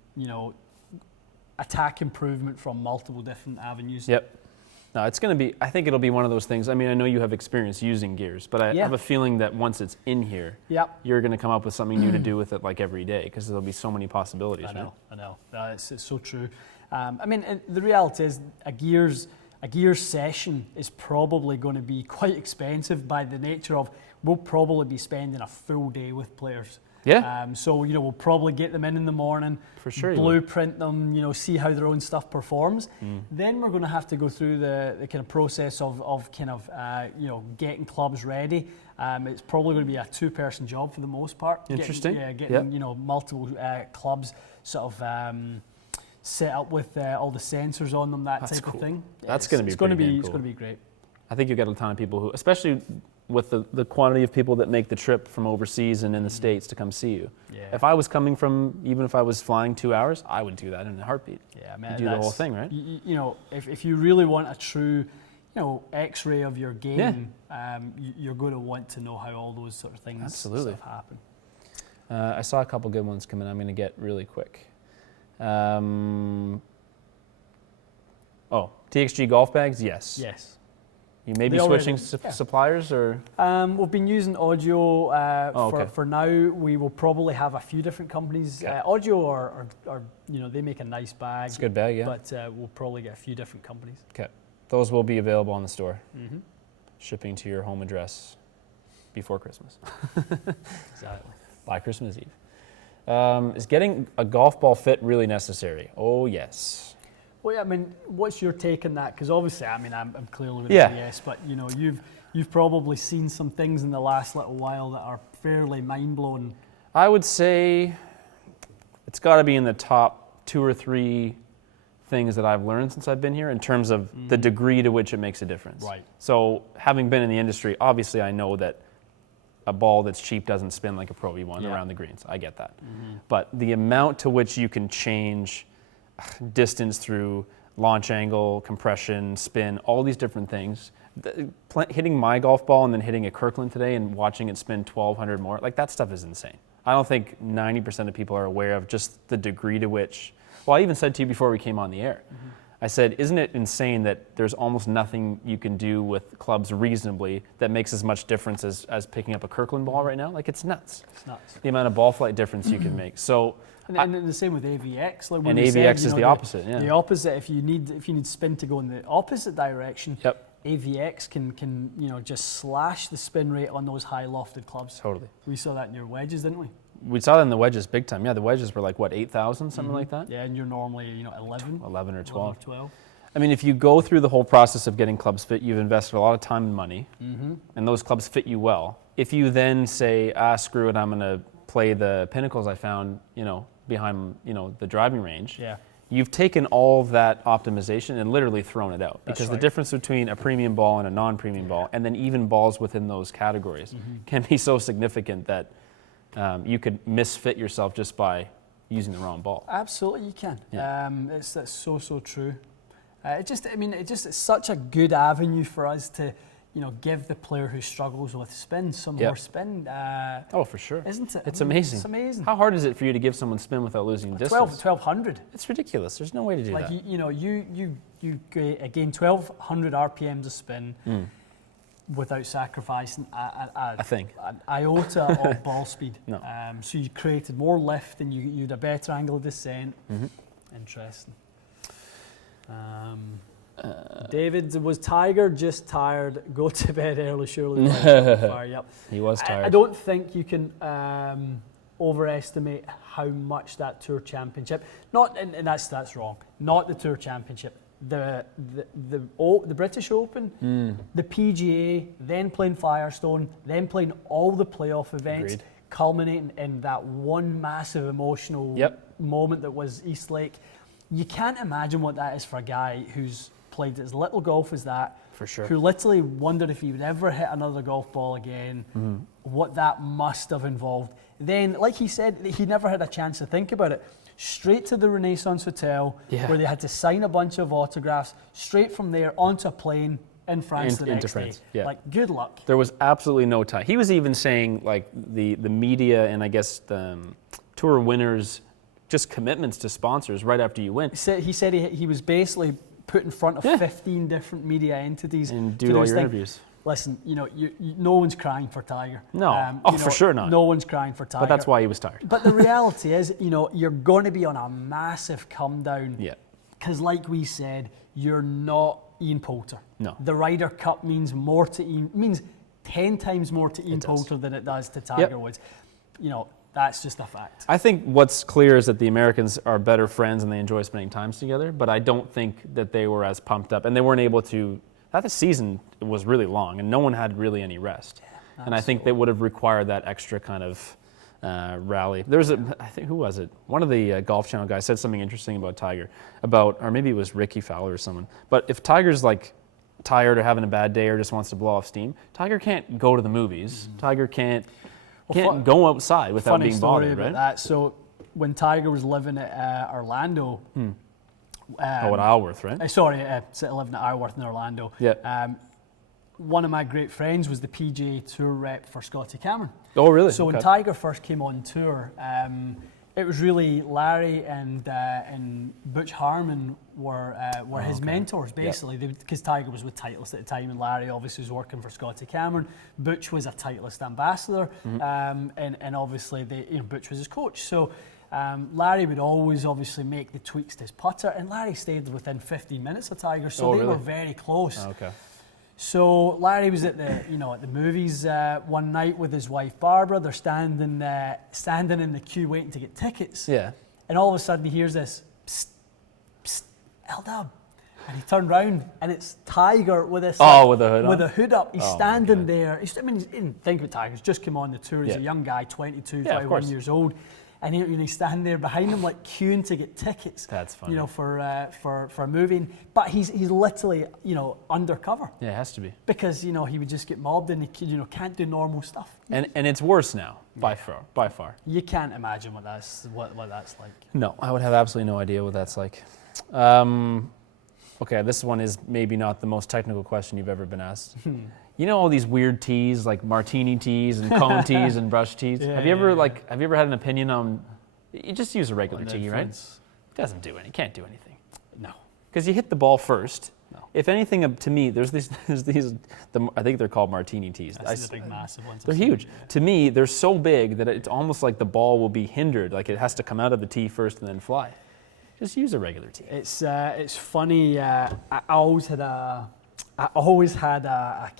attack improvement from multiple different avenues. Yep. No, it's going to be, I think it'll be one of those things. I mean, I know you have experience using gears, but I have a feeling that once it's in here, you're going to come up with something new to do with it like every day, because there'll be so many possibilities. I know. It's so true. I mean, the reality is a gears session is probably going to be quite expensive by the nature of we'll probably be spending a full day with players. Yeah. So we'll probably get them in the morning, for sure, blueprint them, see how their own stuff performs. Then we're going to have to go through the kind of process of getting clubs ready. It's probably going to be a 2-person job for the most part. Interesting. Getting multiple clubs sort of set up with all the sensors on them, that type of thing. That's going to be It's going to be great. I think you get a ton of people who, especially with the quantity of people that make the trip from overseas and in the States to come see you. Yeah. If I was coming from, even if I was flying 2 hours, I would do that in a heartbeat. Yeah, man. Do the whole thing, right? If you really want a true, X-ray of your game, you're going to want to know how all those sort of things sort of happen. I saw a couple good ones come in. I'm going to get really quick. TXG golf bags, yes. Yes. You may be switching suppliers, or? We've been using Audio for now. We will probably have a few different companies. Audio are they make a nice bag. It's a good bag, yeah. But we'll probably get a few different companies. Okay. Those will be available on the store. Shipping to your home address before Christmas. Exactly. By Christmas Eve. Is getting a golf ball fit really necessary? Oh, yes. Well, yeah, I mean, what's your take on that? Because obviously, I mean, I'm clearly with yes, but you've probably seen some things in the last little while that are fairly mind-blowing. I would say it's got to be in the top 2 or 3 things that I've learned since I've been here in terms of the degree to which it makes a difference. Right. So having been in the industry, obviously I know that a ball that's cheap doesn't spin like a Pro V1 around the greens. I get that. But the amount to which you can change distance through launch angle, compression, spin, all these different things. Hitting my golf ball and then hitting a Kirkland today and watching it spin 1,200 more, like that stuff is insane. I don't think 90% of people are aware of just the degree to which, well, I even said to you before we came on the air, I said, isn't it insane that there's almost nothing you can do with clubs reasonably that makes as much difference as picking up a Kirkland ball right now? Like, it's nuts. It's nuts. The amount of ball flight difference you can make. So. And the same with AVX. Like and AVX is the opposite. The opposite. If you need spin to go in the opposite direction, AVX can just slash the spin rate on those high lofted clubs. Totally. We saw that in your wedges, didn't we? We saw that in the wedges big time. Yeah, the wedges were like what, 8,000, something like that. Yeah, and you're normally 11 or 12. 12. I mean, if you go through the whole process of getting clubs fit, you've invested a lot of time and money, and those clubs fit you well. If you then say, screw it, I'm going to play the pinnacles I found, behind the driving range, you've taken all of that optimization and literally thrown it out. Because the difference between a premium ball and a non-premium ball, and then even balls within those categories, can be so significant that you could misfit yourself just by using the wrong ball. Absolutely, you can. That's so true. It's such a good avenue for us to give the player who struggles with spin some more spin. For sure. Isn't it? It's amazing. It's amazing. How hard is it for you to give someone spin without losing distance? 1,200. It's ridiculous. There's no way to do that. You gain 1,200 RPMs of spin. without sacrificing A thing. an iota of ball speed. No. So you created more lift and you had a better angle of descent. Interesting. David, was Tiger just tired? Go to bed early, surely. Fire you up. He was tired. I don't think you can overestimate how much that Tour Championship. And that's wrong. Not the Tour Championship. The British Open, the PGA, then playing Firestone, then playing all the playoff events, Agreed. culminating in that one massive emotional moment that was East Lake. You can't imagine what that is for a guy who's played as little golf as that. For sure. Who literally wondered if he would ever hit another golf ball again, what that must have involved. Then, like he said, he never had a chance to think about it. Straight to the Renaissance Hotel, where they had to sign a bunch of autographs, straight from there onto a plane in France the next day. Yeah. Like, good luck. There was absolutely no time. He was even saying, like, the media and I guess the tour winners, just commitments to sponsors right after you win. He said he was basically put in front of 15 different media entities and do all your interviews. Listen, no one's crying for Tiger. No, for sure not. No one's crying for Tiger. But that's why he was tired. But the reality is, you're going to be on a massive come down. Yeah. Because like we said, you're not Ian Poulter. No. The Ryder Cup means 10 times more to Ian Poulter than it does to Tiger Woods. That's just a fact. I think what's clear is that the Americans are better friends and they enjoy spending time together, but I don't think that they were as pumped up and they weren't able to. That the season was really long and no one had really any rest. Yeah, and I think they would have required that extra kind of rally. There was I think, who was it? One of the Golf Channel guys said something interesting about Tiger, or maybe it was Ricky Fowler or someone. But if Tiger's like tired or having a bad day or just wants to blow off steam, Tiger can't go to the movies. Tiger can't go outside without being bothered, right? That. So when Tiger was living at Orlando, at Isleworth, right? Living at Isleworth in Orlando. Yeah. One of my great friends was the PGA Tour rep for Scotty Cameron. Oh, really? So when Tiger first came on tour, it was really Larry and Butch Harmon were his mentors, basically, because Tiger was with Titleist at the time, and Larry obviously was working for Scotty Cameron. Butch was a Titleist ambassador, and obviously Butch was his coach. So Larry would always obviously make the tweaks to his putter, and Larry stayed within 15 minutes of Tiger, so they were very close. Oh, okay. So Larry was at the movies one night with his wife Barbara. They're standing in the queue waiting to get tickets. Yeah. And all of a sudden he hears this, "Psst, psst, L-Dub." And he turned round and it's Tiger with this with the hood on? with a hood up. He's standing there. He didn't think of Tiger. He's just come on the tour. He's a young guy, 22, 21 years old. And he's standing there behind him, like queuing to get tickets. That's funny. For a movie. But he's literally, undercover. Yeah, it has to be. Because he would just get mobbed and he can't do normal stuff. And it's worse now, by far. You can't imagine what that's like. No, I would have absolutely no idea what that's like. Okay, this one is maybe not the most technical question you've ever been asked. You know all these weird teas, like martini teas and cone teas and brush teas? Have you ever had an opinion on, you just use a regular tea, right? It doesn't do anything, can't do anything. No. Because you hit the ball first. No. If anything, to me, there's these I think they're called martini teas. I see the big massive ones. They're huge. Yeah. To me, they're so big that it's almost like the ball will be hindered, like it has to come out of the tee first and then fly. Just use a regular tea. It's funny, I always had a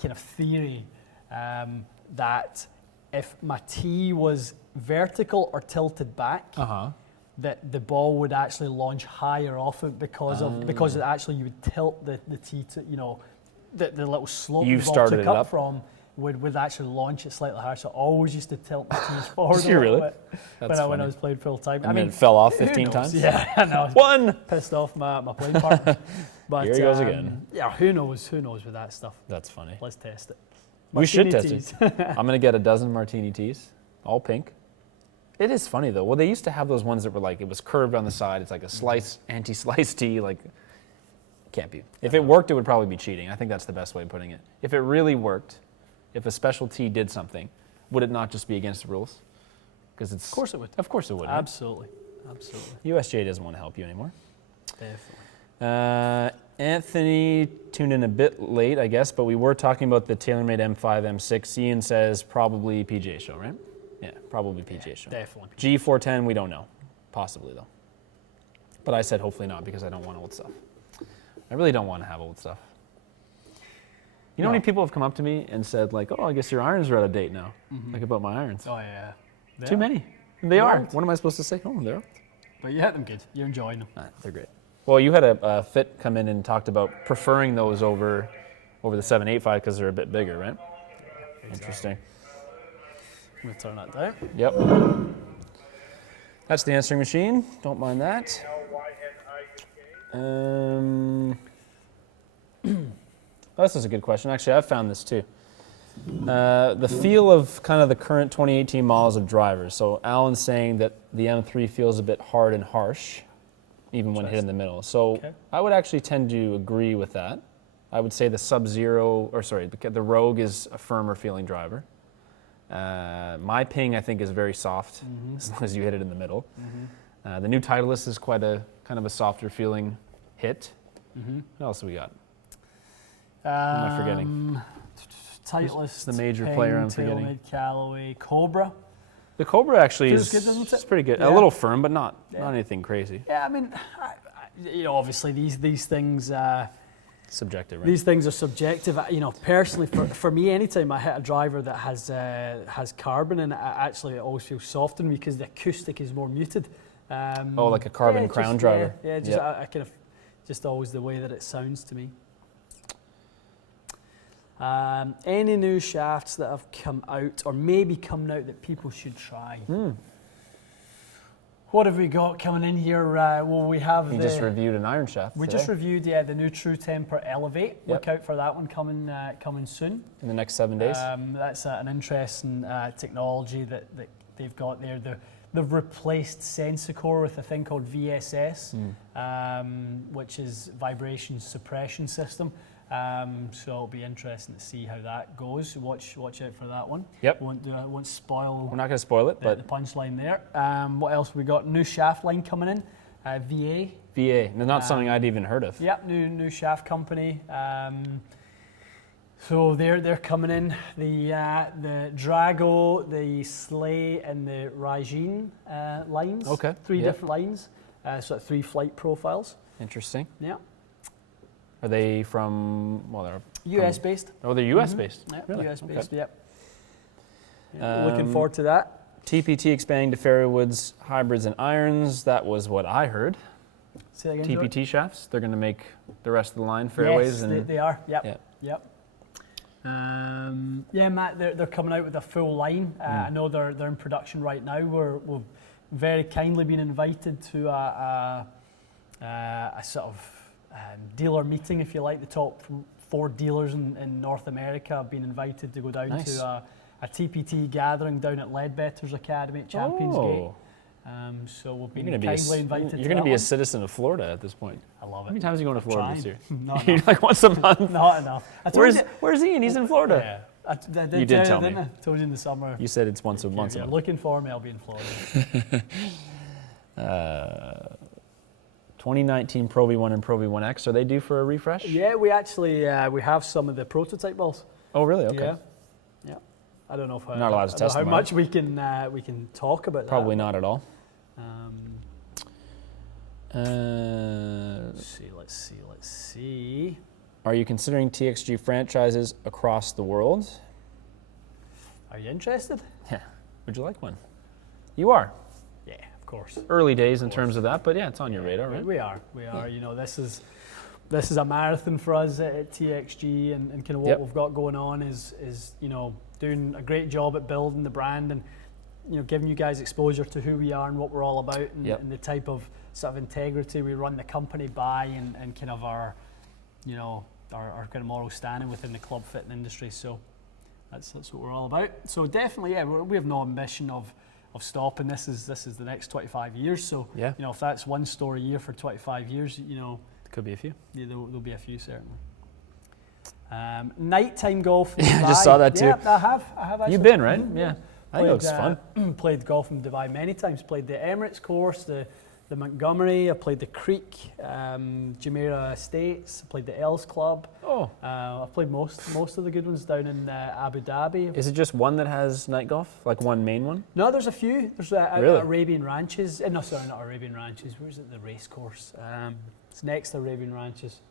kind of theory that if my tee was vertical or tilted back, that the ball would actually launch higher off it because it actually you would tilt the tee to the little slope you the ball started took it up from would actually launch it slightly higher. So I always used to tilt my tees forward a little bit when I was playing full time. I mean, it fell off 15 times. Yeah, I know. One. Pissed off my playing partner. But here he goes again. Yeah, who knows with that stuff. That's funny. Let's test it. We should test teas. it. I'm going to get a dozen martini teas, all pink. It is funny though. Well, they used to have those ones that were like, it was curved on the side. It's like a anti-slice tea. Like, can't be. If it worked, it would probably be cheating. I think that's the best way of putting it. If it really worked, if a special tea did something, would it not just be against the rules? Because it's. Of course it would. Of course it would. Absolutely. Right? USGA doesn't want to help you anymore. Definitely. Anthony tuned in a bit late, I guess, but we were talking about the TaylorMade M5, M6. Ian says probably PGA Show, right? Yeah, probably PGA Show. Definitely. G410, we don't know. Possibly, though. But I said hopefully not because I don't want old stuff. I really don't want to have old stuff. You know how many people have come up to me and said, like, oh, I guess your irons are out of date now. Like about my irons. Oh, yeah. Too many. They are. What am I supposed to say? Oh, they're out. But you hit them good. You're enjoying them. They're great. Well, you had a fit come in and talked about preferring those over the 785 because they're a bit bigger, right? Exactly. Interesting. I'm going to turn that down. Yep. That's the answering machine. Don't mind that. This is a good question. Actually, I've found this too. The feel of kind of the current 2018 models of drivers. So Alan's saying that the M3 feels a bit hard and harsh, even when hit in the middle. So I would actually tend to agree with that. I would say the the Rogue is a firmer feeling driver. My ping, I think, is very soft as long as you hit it in the middle. The new Titleist is quite a kind of a softer feeling hit. What else have we got? What am I forgetting? Titleist, the major player I'm forgetting. TaylorMade, Callaway, Cobra. The Cobra actually Feels is good, doesn't it? It's pretty good. Yeah. A little firm, but not anything crazy. Yeah, I mean, obviously these things. Subjective, right? These things are subjective. Personally, for me, anytime I hit a driver that has carbon in it, actually it always feels softer because the acoustic is more muted. Like a carbon crown driver. I kind of just always the way that it sounds to me. Any new shafts that have come out or maybe coming out that people should try? What have we got coming in here? We have. You just reviewed an iron shaft. We just reviewed the new True Temper Elevate. Look out for that one coming soon. In the next 7 days. That's an interesting technology that they've got there. They've replaced Sensicore with a thing called VSS, which is vibration suppression system. So it'll be interesting to see how that goes. Watch out for that one. Yep. Won't spoil. We're not going to spoil it, but the punchline there. What else have we got? New shaft line coming in. VA. VA. Not something I'd even heard of. Yep. New shaft company. So they're coming in. The Drago, the Slay, and the Rajin lines. Okay. Three different lines. So 3 flight profiles. Interesting. Yeah. Are they from? Well, they're US based. Oh, they're US based. Yep, Really? US based. Okay. Yep. Looking forward to that. TPT expanding to fairway woods, hybrids, and irons. That was what I heard. Say that again, TPT shafts. They're going to make the rest of the line fairways. Yes, and they are. Yep. Yeah. Yep. Matt, they're coming out with a full line. I know they're in production right now. We've very kindly been invited to a sort of dealer meeting, if you like. The top 4 dealers in North America have been invited to go down to a TPT gathering down at Leadbetter's Academy at Champions Gate. So we've been kindly invited. You're going to be a citizen of Florida at this point. I love it. How many times are you going to Florida this year? Not You're enough. like once a month. Not enough. Where's Ian? He's in Florida. Yeah. You did tell me. I told you in the summer. You said it's once a If month. you're looking for me, I'll be in Florida. 2019 Pro V1 and Pro V1X, are they due for a refresh? Yeah, we actually we have some of the prototype balls. Oh, really? Okay. Yeah. I don't know if Not allowed to test how them, much we can talk about Probably that. not at all. Let's see. Are you considering TXG franchises across the world? Are you interested? Yeah. Would you like one? You are. Yeah, of course. Early days in terms of that, but yeah, it's on your radar, right? We are. Yeah. This is a marathon for us at TXG, and kind of what we've got going on is doing a great job at building the brand and giving you guys exposure to who we are and what we're all about and the type of sort of integrity we run the company by and kind of our kind of moral standing within the club fitting industry. So that's what we're all about. So definitely, we have no ambition of stopping. This is the next 25 years. So if that's one store a year for 25 years, could be a few. Yeah, there'll be a few certainly. Nighttime golf. I just saw that too. Yeah, I have actually. You've been, right? Yeah. I think it looks fun. Played golf in Dubai many times. Played the Emirates course, the the Montgomery, I played the Creek, Jumeirah Estates, I played the Els Club. Oh. I've played most of the good ones down in Abu Dhabi. Is it just one that has night golf? Like one main one? No, there's a few. There's Really? Arabian Ranches. No, sorry, not Arabian Ranches. Where's it? The race course. It's next to Arabian Ranches.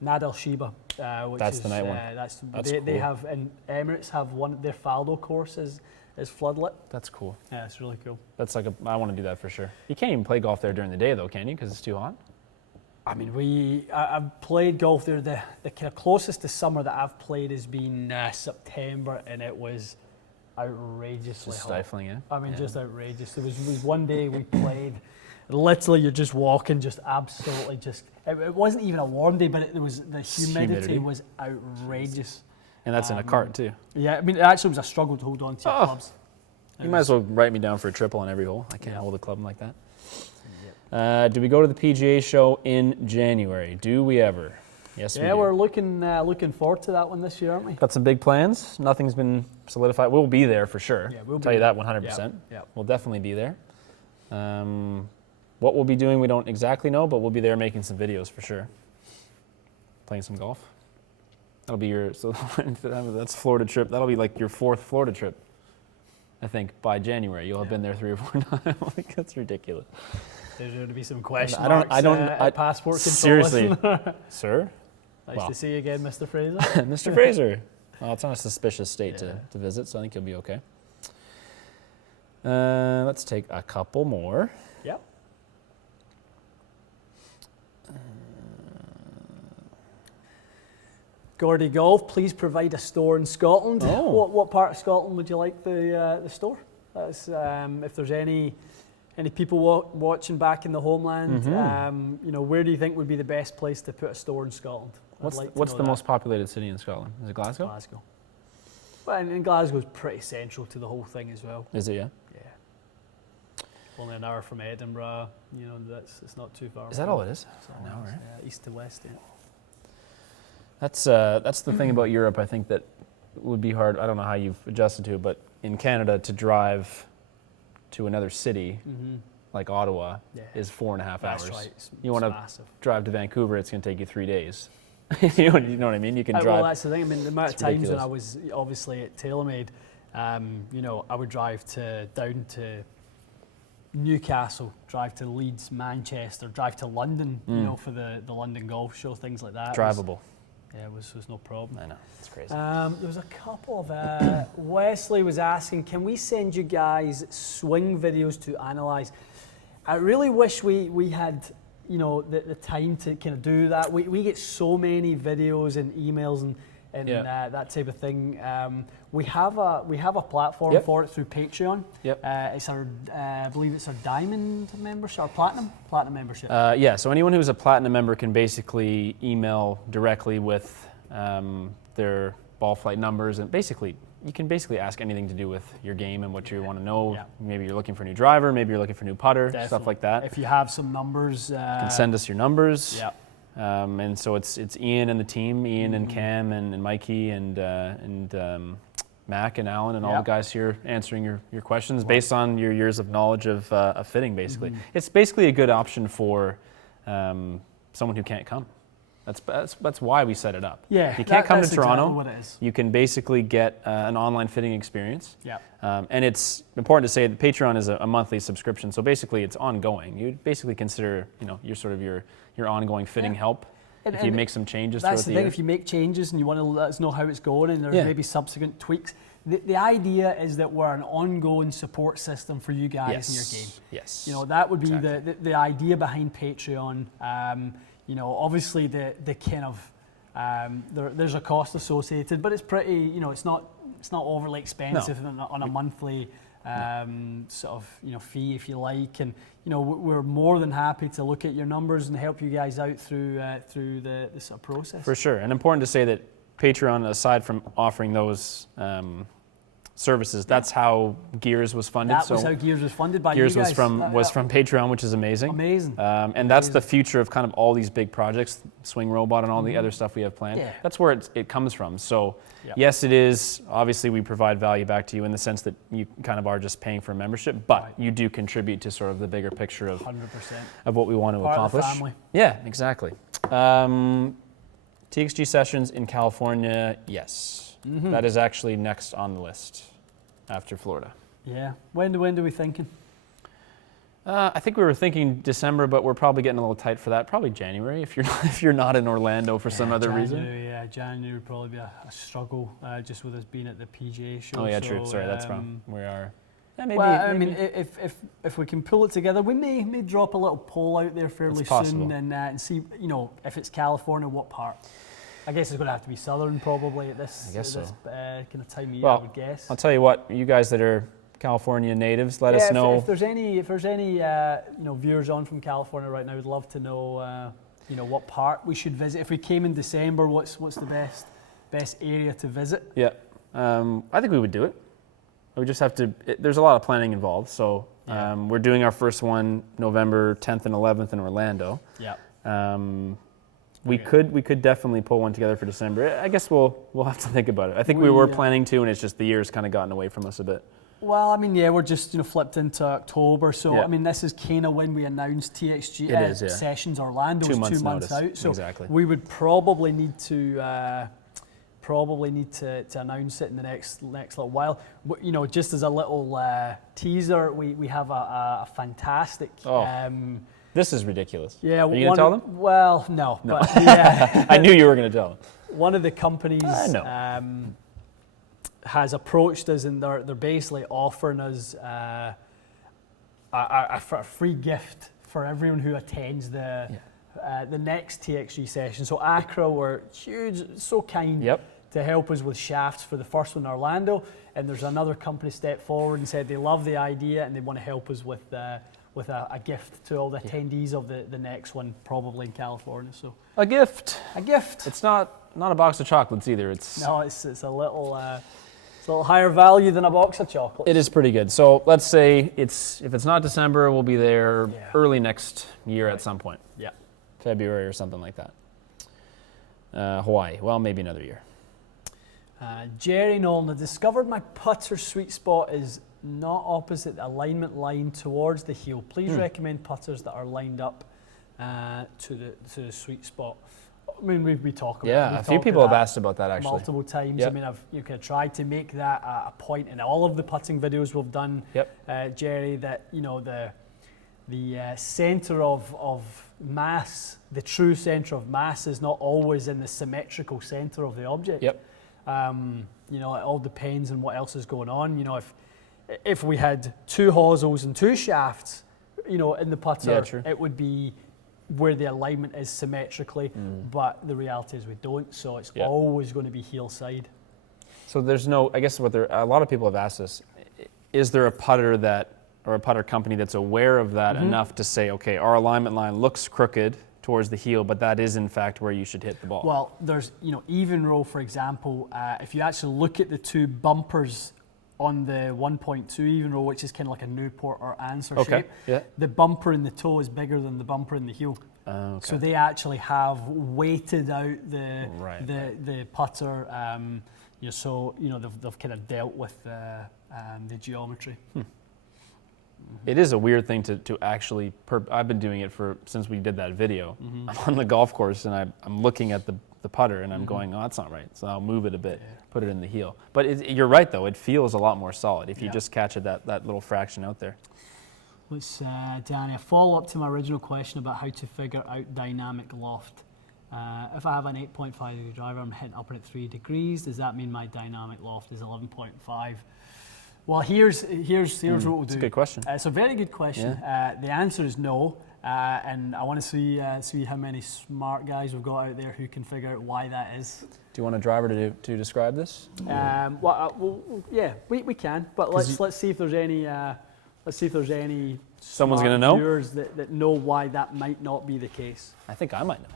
Nad Al Shiba, which That's is the night one. That's They they have, and Emirates have one. Their Faldo course is floodlit. That's cool. Yeah, it's really cool. That's like I want to do that for sure. You can't even play golf there during the day though, can you? Because it's too hot. I mean, I've played golf there. The kind of closest to summer that I've played has been September, and it was outrageously Just hot. stifling, yeah. I mean, just outrageous. There was one day we played. Literally, you're just walking, just absolutely just. It wasn't even a warm day, but the humidity was outrageous. And that's in a cart too. Yeah, I mean, it actually was a struggle to hold on to your clubs. You might as well write me down for a triple on every hole. I can't hold a club like that. Do we go to the PGA show in January? Do we ever? Yes, we do. Yeah, we're looking forward to that one this year, aren't we? Got some big plans. Nothing's been solidified. We'll be there for sure. Yeah, we'll tell be you there. that 100%. Yeah. We'll definitely be there. What we'll be doing, we don't exactly know, but we'll be there making some videos for sure. Playing some golf. That'll be so that's Florida trip. That'll be like your 4th Florida trip, I think, by January. You'll have been there 3 or 4 times. Like, that's ridiculous. There's going to be some question I passport control. Seriously, sir? Nice to see you again, Mr. Fraser. Mr. Fraser. Well, it's on a suspicious state to visit, so I think you'll be okay. Let's take a couple more. Yep. Gordy Golf, please provide a store in Scotland. Oh. What part of Scotland would you like the store? That's, if there's any people watching back in the homeland, where do you think would be the best place to put a store in Scotland? What's the most populated city in Scotland? Is it Glasgow? Glasgow. Well, and Glasgow's pretty central to the whole thing as well. Is it, yeah? Yeah. Only an hour from Edinburgh. It's not too far. Is that all it is? An hour, right? Yeah, east to west. Yeah. That's the thing about Europe. I think that would be hard. I don't know how you've adjusted to it, but in Canada, to drive to another city like Ottawa is 4.5 hours. That's right. You want to drive to Vancouver, it's going to take you 3 days. you know what I mean? You can drive. Well, that's the thing. I mean, the amount of times ridiculous. when I was obviously at TaylorMade, I would drive down to Newcastle, drive to Leeds, Manchester, drive to London, for the London Golf Show, things like that. Drivable. It was no problem. I know, it's crazy. There was a couple of, Wesley was asking, can we send you guys swing videos to analyse? I really wish we had, the time to kind of do that. We get so many videos and emails and that type of thing. We have a platform for it through Patreon. Yep. It's I believe it's our Diamond membership, or Platinum membership. So anyone who's a Platinum member can basically email directly with their ball flight numbers, and you can ask anything to do with your game and what you want to know. Yeah. Maybe you're looking for a new driver, maybe you're looking for a new putter, Definitely. stuff like that. If you have some numbers, you can send us your numbers. Yeah. And so it's Ian and the team, Ian and Cam and Mikey and Mac and Alan and all the guys here answering your questions based on your years of knowledge of fitting, basically. It's basically a good option for someone who can't come. That's why we set it up. Yeah, if you can't come to exactly Toronto, what it is. you can basically get an online fitting experience. Yeah. And it's important to say that Patreon is a monthly subscription, so basically it's ongoing. You basically consider your ongoing fitting help. If you make some changes throughout the year. That's the thing, if you make changes and you want to let us know how it's going and there's maybe subsequent tweaks, the idea is that we're an ongoing support system for you guys in your game. Yes. That would be the idea behind Patreon. Obviously the kind of there's a cost associated, but it's pretty. It's not overly expensive on a monthly sort of fee, if you like, and we're more than happy to look at your numbers and help you guys out through the sort of process. For sure, and important to say that Patreon, aside from offering those services. That's how Gears was funded. That was how Gears was funded by Gears you guys. was from Patreon, which is amazing. Amazing. And that's the future of kind of all these big projects, Swing Robot and all the other stuff we have planned. Yeah. That's where it comes from. So yes, it is. Obviously, we provide value back to you in the sense that you kind of are just paying for a membership, but you do contribute to sort of the bigger picture of 100%. of what we want to Part accomplish. of the family. Yeah, exactly. TXG sessions in California, yes. That is actually next on the list after Florida. Yeah. When are we thinking? I think we were thinking December, but we're probably getting a little tight for that. Probably January if you're not in Orlando for some other reason. Yeah, January would probably be a struggle just with us being at the PGA show. Oh yeah, so, true. Sorry, that's wrong. We are. Yeah, maybe, well, I maybe. mean, if we can pull it together, we may drop a little poll out there fairly soon and see, if it's California, what part. I guess it's going to have to be southern probably at this, kind of time of year, I would guess. I'll tell you what, you guys that are California natives, let us know. If there's any viewers on from California right now, we'd love to know what part we should visit. If we came in December, what's the best area to visit? Yeah, I think we would do it. We just have to. There's a lot of planning involved, so we're doing our first one November 10th and 11th in Orlando. Yeah. We could definitely pull one together for December. I guess we'll have to think about it. I think we were planning to, and it's just the year's kind of gotten away from us a bit. Well, I mean, we're just flipped into October, so I mean, this is kind of when we announced TXG Sessions Orlando. 2 months out, so we would probably need to announce it in the next little while. Just as a little teaser, we have a fantastic. This is ridiculous. Yeah, are you gonna tell them? Well, no. But yeah, I knew you were gonna tell them. One of the companies has approached us, and they're basically offering us a free gift for everyone who attends the next TXG session. So Accra were huge, so kind to help us with shafts for the first one in Orlando, and there's another company stepped forward and said they love the idea and they want to help us with a gift to all the attendees of the next one, probably in California. So a gift. It's not a box of chocolates either. It's a little higher value than a box of chocolates. It is pretty good. So let's say if it's not December, we'll be there early next year at some point. Yeah, February or something like that. Hawaii. Well, maybe another year. Jerry Nolan, I discovered my putter sweet spot is not opposite the alignment line towards the heel. Please recommend putters that are lined up to the sweet spot. I mean, we talk about a few people have asked about that actually. Multiple times. Yep. I mean, I've tried to make that a point in all of the putting videos we've done, Jerry, that the centre of mass, the true centre of mass is not always in the symmetrical centre of the object. Yep. It all depends on what else is going on. If we had 2 hosels and 2 shafts, in the putter, it would be where the alignment is symmetrically, but the reality is we don't, so it's always going to be heel side. So there's no, I guess a lot of people have asked us, is there a putter or a putter company that's aware of that enough to say, okay, our alignment line looks crooked towards the heel, but that is in fact where you should hit the ball? Well, there's, even roll, for example, if you actually look at the 2 bumpers on the 1.2 even roll, which is kind of like a Newport or Answer shape, the bumper in the toe is bigger than the bumper in the heel. So they actually have weighted out the putter, so they've kind of dealt with the geometry. It is a weird thing to actually. I've been doing it since we did that video. I'm on the golf course and I'm looking at the putter and I'm going, oh, that's not right. So I'll move it a bit, put it in the heel. But you're right though. It feels a lot more solid if you just catch it that little fraction out there. Let's, Danny, a follow-up to my original question about how to figure out dynamic loft. If I have an 8.5 degree driver, I'm hitting upper at 3 degrees. Does that mean my dynamic loft is 11.5? Well, here's what we'll do. It's a good question. It's a very good question. The answer is no, and I want to see how many smart guys we've got out there who can figure out why that is. Do you want a driver to describe this? We can, but let's see if there's any. Let's see if there's any someone's going to know viewers that know why that might not be the case. I think I might know.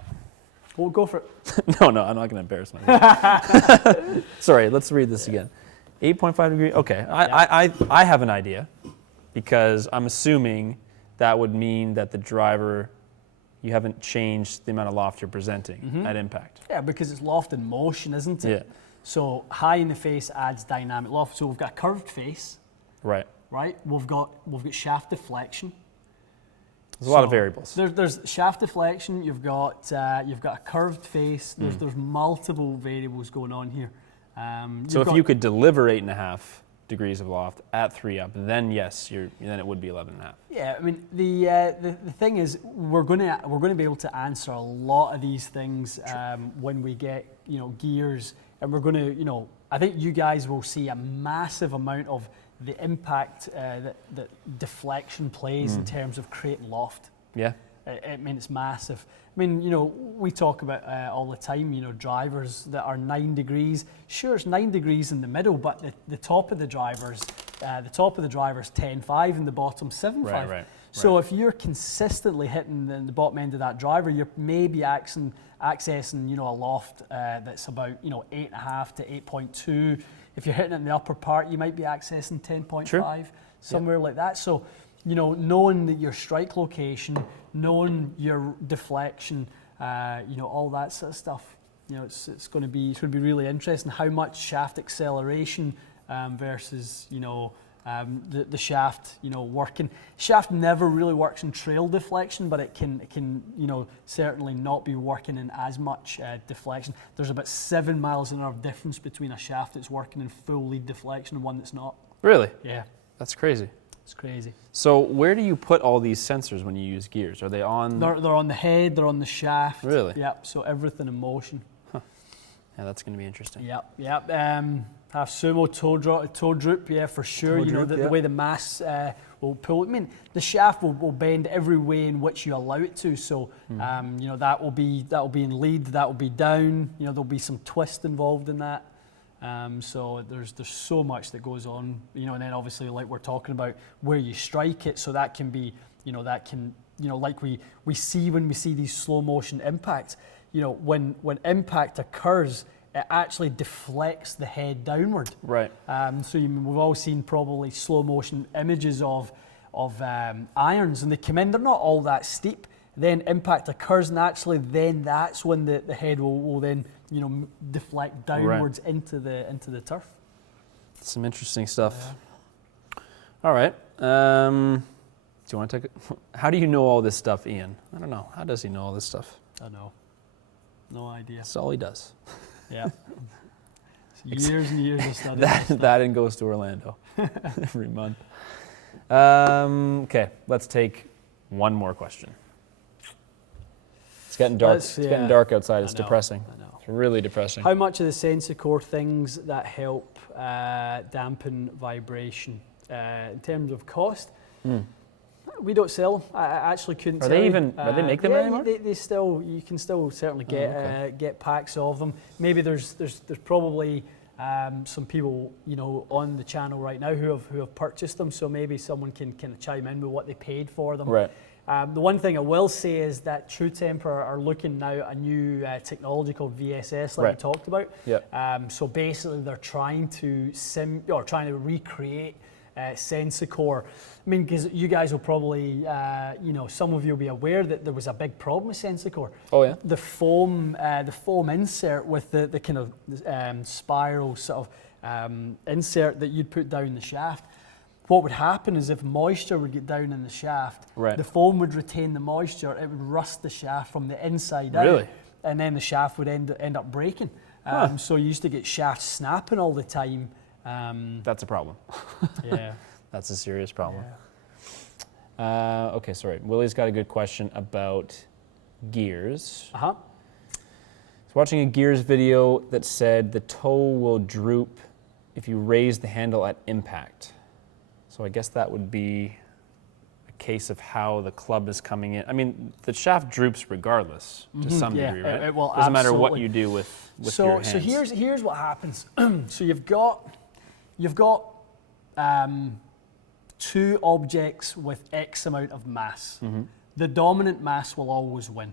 Well, go for it. No, I'm not going to embarrass myself. Sorry, let's read this again. 8.5 degree. Okay, I have an idea, because I'm assuming that would mean that the driver, you haven't changed the amount of loft you're presenting at impact. Yeah, because it's loft in motion, isn't it? Yeah. So high in the face adds dynamic loft. So we've got a curved face, Right. right? We've got shaft deflection. There's a lot of variables. There's shaft deflection. You've got a curved face. There's multiple variables going on here. So if you could deliver 8.5 degrees of loft at 3 up, then yes, then it would be 11.5. Yeah, I mean the thing is we're gonna be able to answer a lot of these things when we get gears, and we're gonna I think you guys will see a massive amount of the impact that deflection plays in terms of creating loft. Yeah. I mean, it's massive. I mean, we talk about all the time, drivers that are 9 degrees. Sure, it's 9 degrees in the middle, but the top of the drivers, 10.5 and the bottom 7.5. Right. So if you're consistently hitting the bottom end of that driver, you're maybe accessing a loft that's about 8.5 to 8.2. If you're hitting it in the upper part, you might be accessing 10.5, somewhere like that. So, knowing that your strike location, knowing your deflection, all that sort of stuff, it's going to be really interesting. How much shaft acceleration versus the shaft working. Shaft never really works in trail deflection, but it can certainly not be working in as much deflection. There's about 7 miles an hour difference between a shaft that's working in full lead deflection and one that's not. Really? Yeah. That's crazy. It's crazy. So where do you put all these sensors when you use gears? Are they on? They're on the head, they're on the shaft. Really? Yep, so everything in motion. Huh. Yeah, that's going to be interesting. Yep. Half sumo, toe droop, yeah, for sure. The way the mass will pull. I mean, the shaft will bend every way in which you allow it to. So, that will be in lead, that will be down. There'll be some twist involved in that. So there's so much that goes on, and then obviously like we're talking about where you strike it. So that can be, like we see when we see these slow motion impacts. When impact occurs, it actually deflects the head downward. Right. So we've all seen probably slow motion images of irons, and they come in. They're not all that steep. Then impact occurs naturally. Then that's when the head will then deflect downwards into the turf. Some interesting stuff. Yeah. All right. Do you want to take it? How do you know all this stuff, Ian? I don't know. How does he know all this stuff? I know. No idea. That's all he does. Yeah. Years and years of study. that and goes to Orlando every month. Okay, let's take one more question. It's getting dark. It's getting dark outside. It's depressing. I know. It's really depressing. How much of the Sensicore things that help dampen vibration in terms of cost? We don't sell them. I actually couldn't tell you. Are they make them anymore? You can still certainly get packs of them. Maybe there's probably some people on the channel right now who have purchased them. So maybe someone can kind of chime in with what they paid for them. Right. The one thing I will say is that True Temp are looking now at a new technology called VSS, like we talked about. Yep. So basically, they're trying to recreate Sensicore. I mean, because you guys will probably, some of you will be aware that there was a big problem with Sensicore. Oh yeah. The foam insert with the kind of spiral sort of insert that you'd put down the shaft. What would happen is if moisture would get down in the shaft, the foam would retain the moisture. It would rust the shaft from the inside out. Really? And then the shaft would end up breaking. So you used to get shafts snapping all the time. That's a problem. Yeah. That's a serious problem. Yeah. Okay, sorry. Willie's got a good question about gears. Uh-huh. He's watching a gears video that said the toe will droop if you raise the handle at impact. So I guess that would be a case of how the club is coming in. I mean, the shaft droops regardless to some degree, right? It will Doesn't matter what absolutely. you do with your hands. So here's what happens. So you've got two objects with X amount of mass. The dominant mass will always win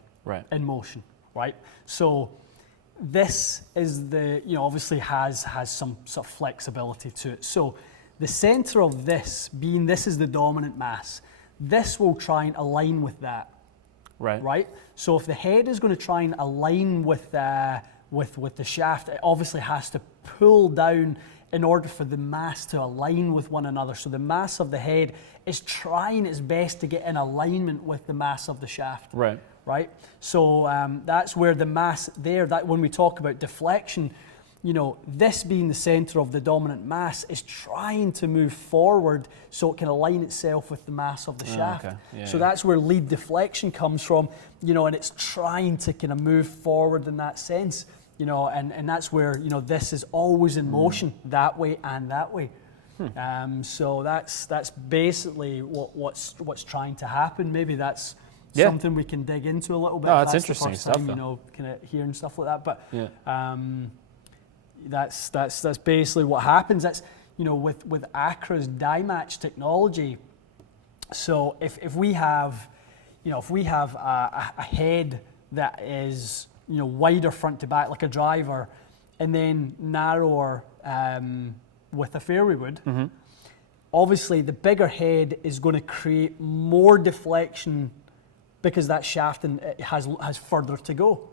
in motion, right? So this is the, obviously has some sort of flexibility to it. So the center of this is the dominant mass. This will try and align with that. Right. So if the head is going to try and align with the shaft, it obviously has to pull down in order for the mass to align with one another. So the mass of the head is trying its best to get in alignment with the mass of the shaft. Right. So that's where the mass there, that when we talk about deflection, this being the center of the dominant mass is trying to move forward so it can align itself with the mass of the shaft. Okay. Yeah, so that's where lead deflection comes from, and it's trying to kind of move forward in that sense, and that's where, this is always in motion that way and that way. So that's basically what's trying to happen. Maybe that's something we can dig into a little bit. No, that's interesting stuff, kind of hearing stuff like that. But that's basically what happens. That's with Acra's die match technology. So if we have a head that is wider front to back like a driver, and then narrower with a fairway wood, obviously the bigger head is going to create more deflection because that shaft has further to go.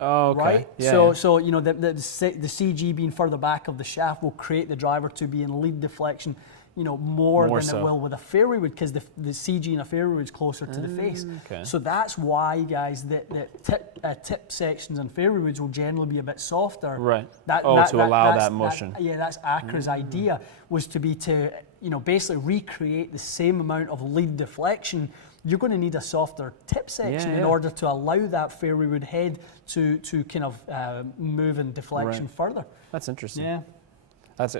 Oh, okay. Right? Yeah, so the CG being further back of the shaft will create the driver to be in lead deflection, more than so. it will with a fairway wood, because the CG in a fairway wood is closer to the face. Okay. So that's why, guys, the tip sections and fairway woods will generally be a bit softer. Right. To allow that motion. That's Acra's idea, was to basically recreate the same amount of lead deflection. You're going to need a softer tip section in order to allow that fairway wood head to kind of move in deflection further. That's interesting. Yeah. That's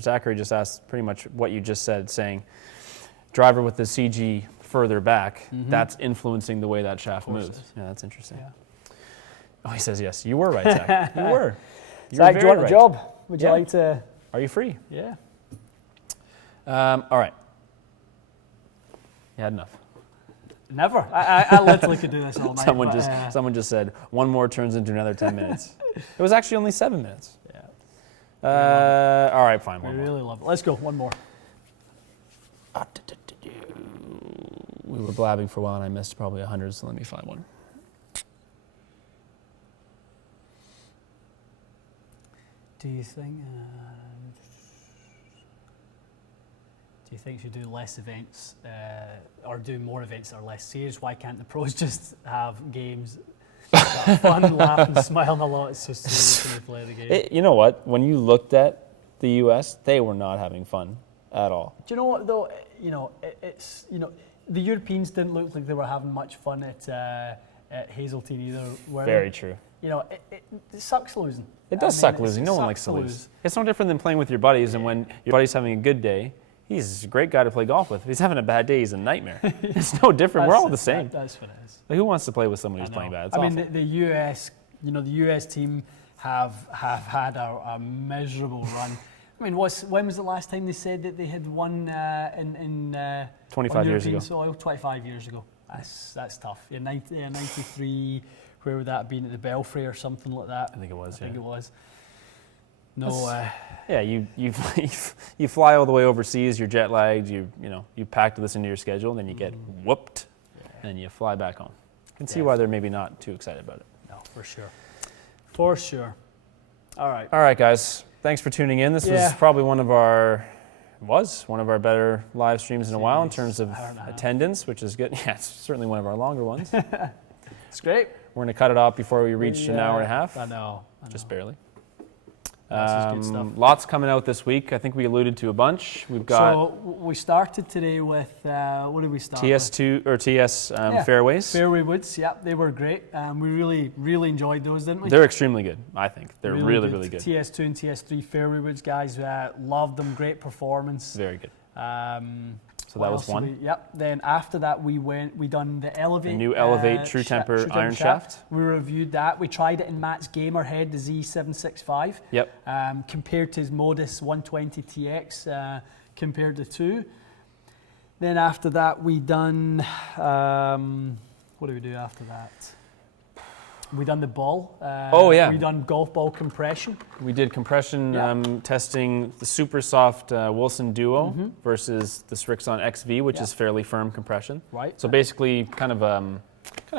Zachary just asked pretty much what you just said, saying driver with the CG further back, that's influencing the way that shaft moves. Yeah, that's interesting. Yeah. Oh, he says yes. You were right, Zach. You were. Zach, do you want a job? Would you like to? Are you free? Yeah. All right. You had enough. Never. I literally could do this all night. Someone just said one more turns into another 10 minutes. It was actually only 7 minutes. Yeah. All right, fine. We really love it. Let's go. One more. We were blabbing for a while and I missed probably 100, so let me find one. Do you think you should do less events or do more events that are less serious? Why can't the pros just have games that are fun, laugh and smile a lot? It's just serious when they play the game. You know what? When you looked at the U.S., they were not having fun at all. Do you know what though? It's the Europeans didn't look like they were having much fun at Hazeltine either. Very true. It sucks losing. It does suck losing. No one likes to lose. It's no different than playing with your buddies, and when your buddy's having a good day, he's a great guy to play golf with. If he's having a bad day, he's a nightmare. It's no different. We're all the same. That's what it is. Like, who wants to play with somebody who's playing bad? It's awful. The US, the US team have had a miserable run. I mean, when was the last time they said that they had won in 25 years ago. Soil? 25 years ago. That's tough. 93. Where would that have been, at the Belfry or something like that? I think it was. I think it was. No. Yeah, you fly all the way overseas. You're jet lagged. You packed this into your schedule, and then you get whooped, and you fly back home. I can see why they're maybe not too excited about it. No, for sure. For sure. All right, guys. Thanks for tuning in. This was probably one of our better live streams in a while in terms of attendance, which is good. Yeah, it's certainly one of our longer ones. It's great. We're going to cut it off before we reach an hour and a half. I know. Just barely. This is good stuff. Lots coming out this week. I think we alluded to a bunch. We've got. So we started today with what did we start? TS2 or TS fairways. Fairway woods. Yep, they were great. We really enjoyed those, didn't we? They're extremely good. I think they're really good. TS2 and TS3 fairway woods, guys. Loved them. Great performance. Very good. So that was one. Then after that, we done the Elevate. The new Elevate True Temper Iron Shaft. We reviewed that. We tried it in Matt's Gamer Head, the Z765. Yep. Compared to his Modus 120 TX, compared to 2. Then after that, we done. What did we do after that? We done the ball. Oh, yeah. We done golf ball compression. We did compression testing the super soft Wilson Duo versus the Srixon XV, which is fairly firm compression. Right. So basically, kind of an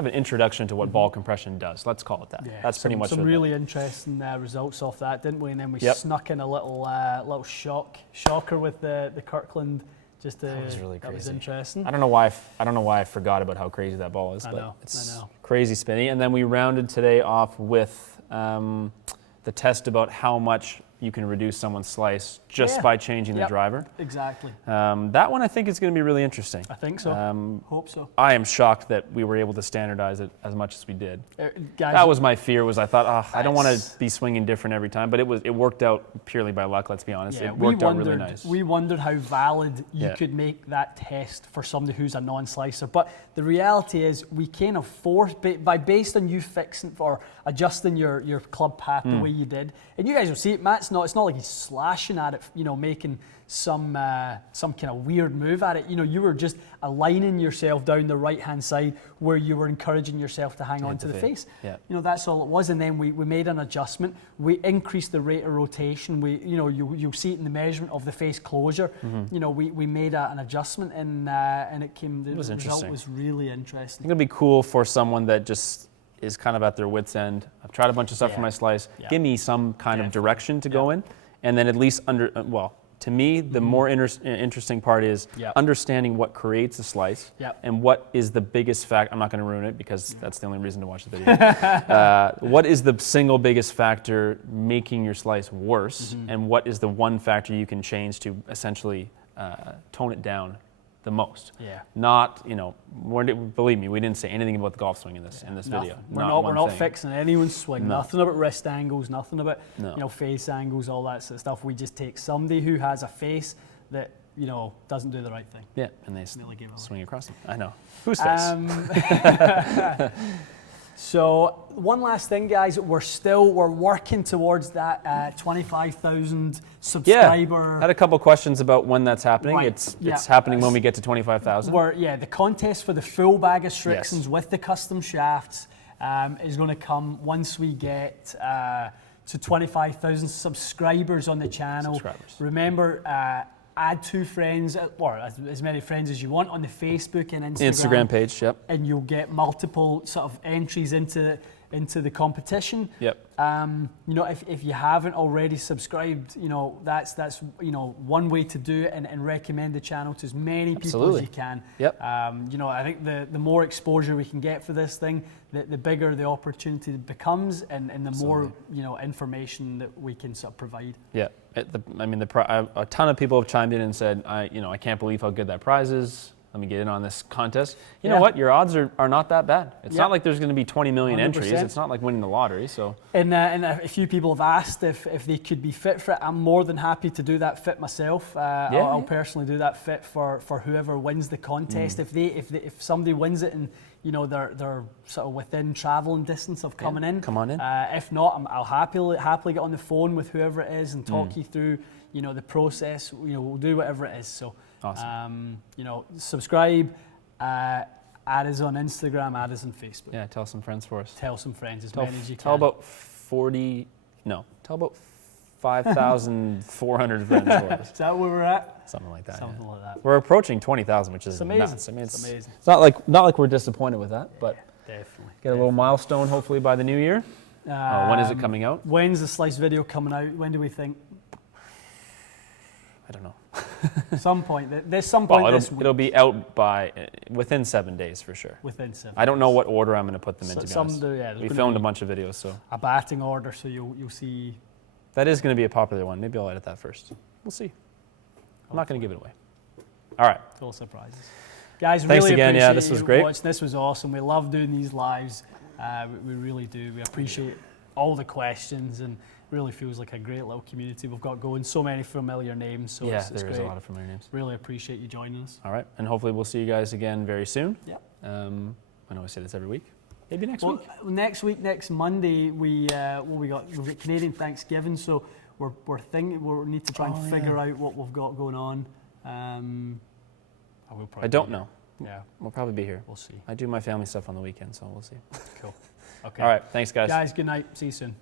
introduction to what ball compression does. Let's call it that. Yeah, That's pretty much some what really interesting results off that, didn't we? And then we snuck in a little shocker with the Kirkland. That was really crazy. That was interesting. I don't know why I forgot about how crazy that ball is, but it's crazy spinny. And then we rounded today off with the test about how much you can reduce someone's slice just by changing the driver. Exactly. That one I think is going to be really interesting. I think so. Hope so. I am shocked that we were able to standardize it as much as we did. Guys, that was my fear. I thought, I don't want to be swinging different every time, but it worked out purely by luck. Let's be honest. It worked out really nice. We wondered how valid you could make that test for somebody who's a non-slicer, but the reality is we can't afford based on you fixing or adjusting your club path the way you did, and you guys will see it. Matt's it's not like he's slashing at it, making some kind of weird move at it. You were just aligning yourself down the right-hand side where you were encouraging yourself to hang on to the face. Yeah. That's all it was. And then we made an adjustment. We increased the rate of rotation. You'll see it in the measurement of the face closure. We made an adjustment and it came. The result was really interesting. It's gonna be cool for someone that just is kind of at their wit's end. I've tried a bunch of stuff for my slice. Give me some kind of direction to go in, and then at least to me, the more interesting part is understanding what creates a slice and what is the biggest factor. I'm not going to ruin it because that's the only reason to watch the video. What is the single biggest factor making your slice worse, and what is the one factor you can change to essentially tone it down the most? Not, believe me, we didn't say anything about the golf swing in this video. We're not fixing anyone's swing. Nothing about wrist angles, nothing about face angles, all that sort of stuff. We just take somebody who has a face that doesn't do the right thing. Yeah, and they swing across them. I know. Whose face? So one last thing, guys, we're working towards that 25,000 subscriber. Had a couple questions about when that's happening. Right. It's happening when we get to 25,000. The contest for the full bag of Srixons with the custom shafts is going to come once we get to 25,000 subscribers on the channel. Remember, add 2 friends, or as many friends as you want on the Facebook and Instagram page, and you'll get multiple sort of entries into the competition. If you haven't already subscribed, that's one way to do it, and recommend the channel to as many people as you can. I think the more exposure we can get for this thing, the bigger the opportunity becomes, and the more information that we can sort of provide. A ton of people have chimed in and said, I can't believe how good that prize is. Let me get in on this contest. You know what? Your odds are not that bad. It's not like there's going to be 20 million 100%. Entries. It's not like winning the lottery. So. And a few people have asked if they could be fit for it. I'm more than happy to do that fit myself. I'll personally do that fit for whoever wins the contest. If somebody wins it and they're sort of within traveling distance of coming in. Come on in. If not, I'll happily get on the phone with whoever it is and talk you through the process. We'll do whatever it is. So. Awesome. Subscribe, add us on Instagram, add us on Facebook. Yeah, tell some friends for us. Tell some friends, as many as you can. Tell about 5,400 friends for us. Is that where we're at? Something like that. Something like that. We're approaching 20,000, which is amazing. Nuts. I mean, it's amazing. It's not like we're disappointed with that, but definitely. Get a little milestone hopefully by the new year. When is it coming out? When's the slice video coming out? When do we think? I don't know. Some point. There's some point this week. It'll be out within 7 days for sure. Within 7 I don't know what order I'm going to put them in, to be honest. We filmed a bunch of videos, so. A batting order, so you'll see. That is going to be a popular one. Maybe I'll edit that first. We'll see. I'm not going to give it away. All right. Full surprises. Guys, thanks really again. appreciate this was great. Watching. This was awesome. We love doing these lives. We really do. We appreciate all the questions, and really feels like a great little community we've got going. So many familiar names. So it's there great. is a lot of familiar names. Really appreciate you joining us. All right, and hopefully we'll see you guys again very soon. Yeah. I know I say this every week. Maybe next week. Next Monday, we've got Canadian Thanksgiving, so we need to try and figure out what we've got going on. I don't know. Yeah, we'll probably be here. We'll see. I do my family stuff on the weekend, so we'll see. Cool. Okay. All right. Thanks, guys. Guys, good night. See you soon.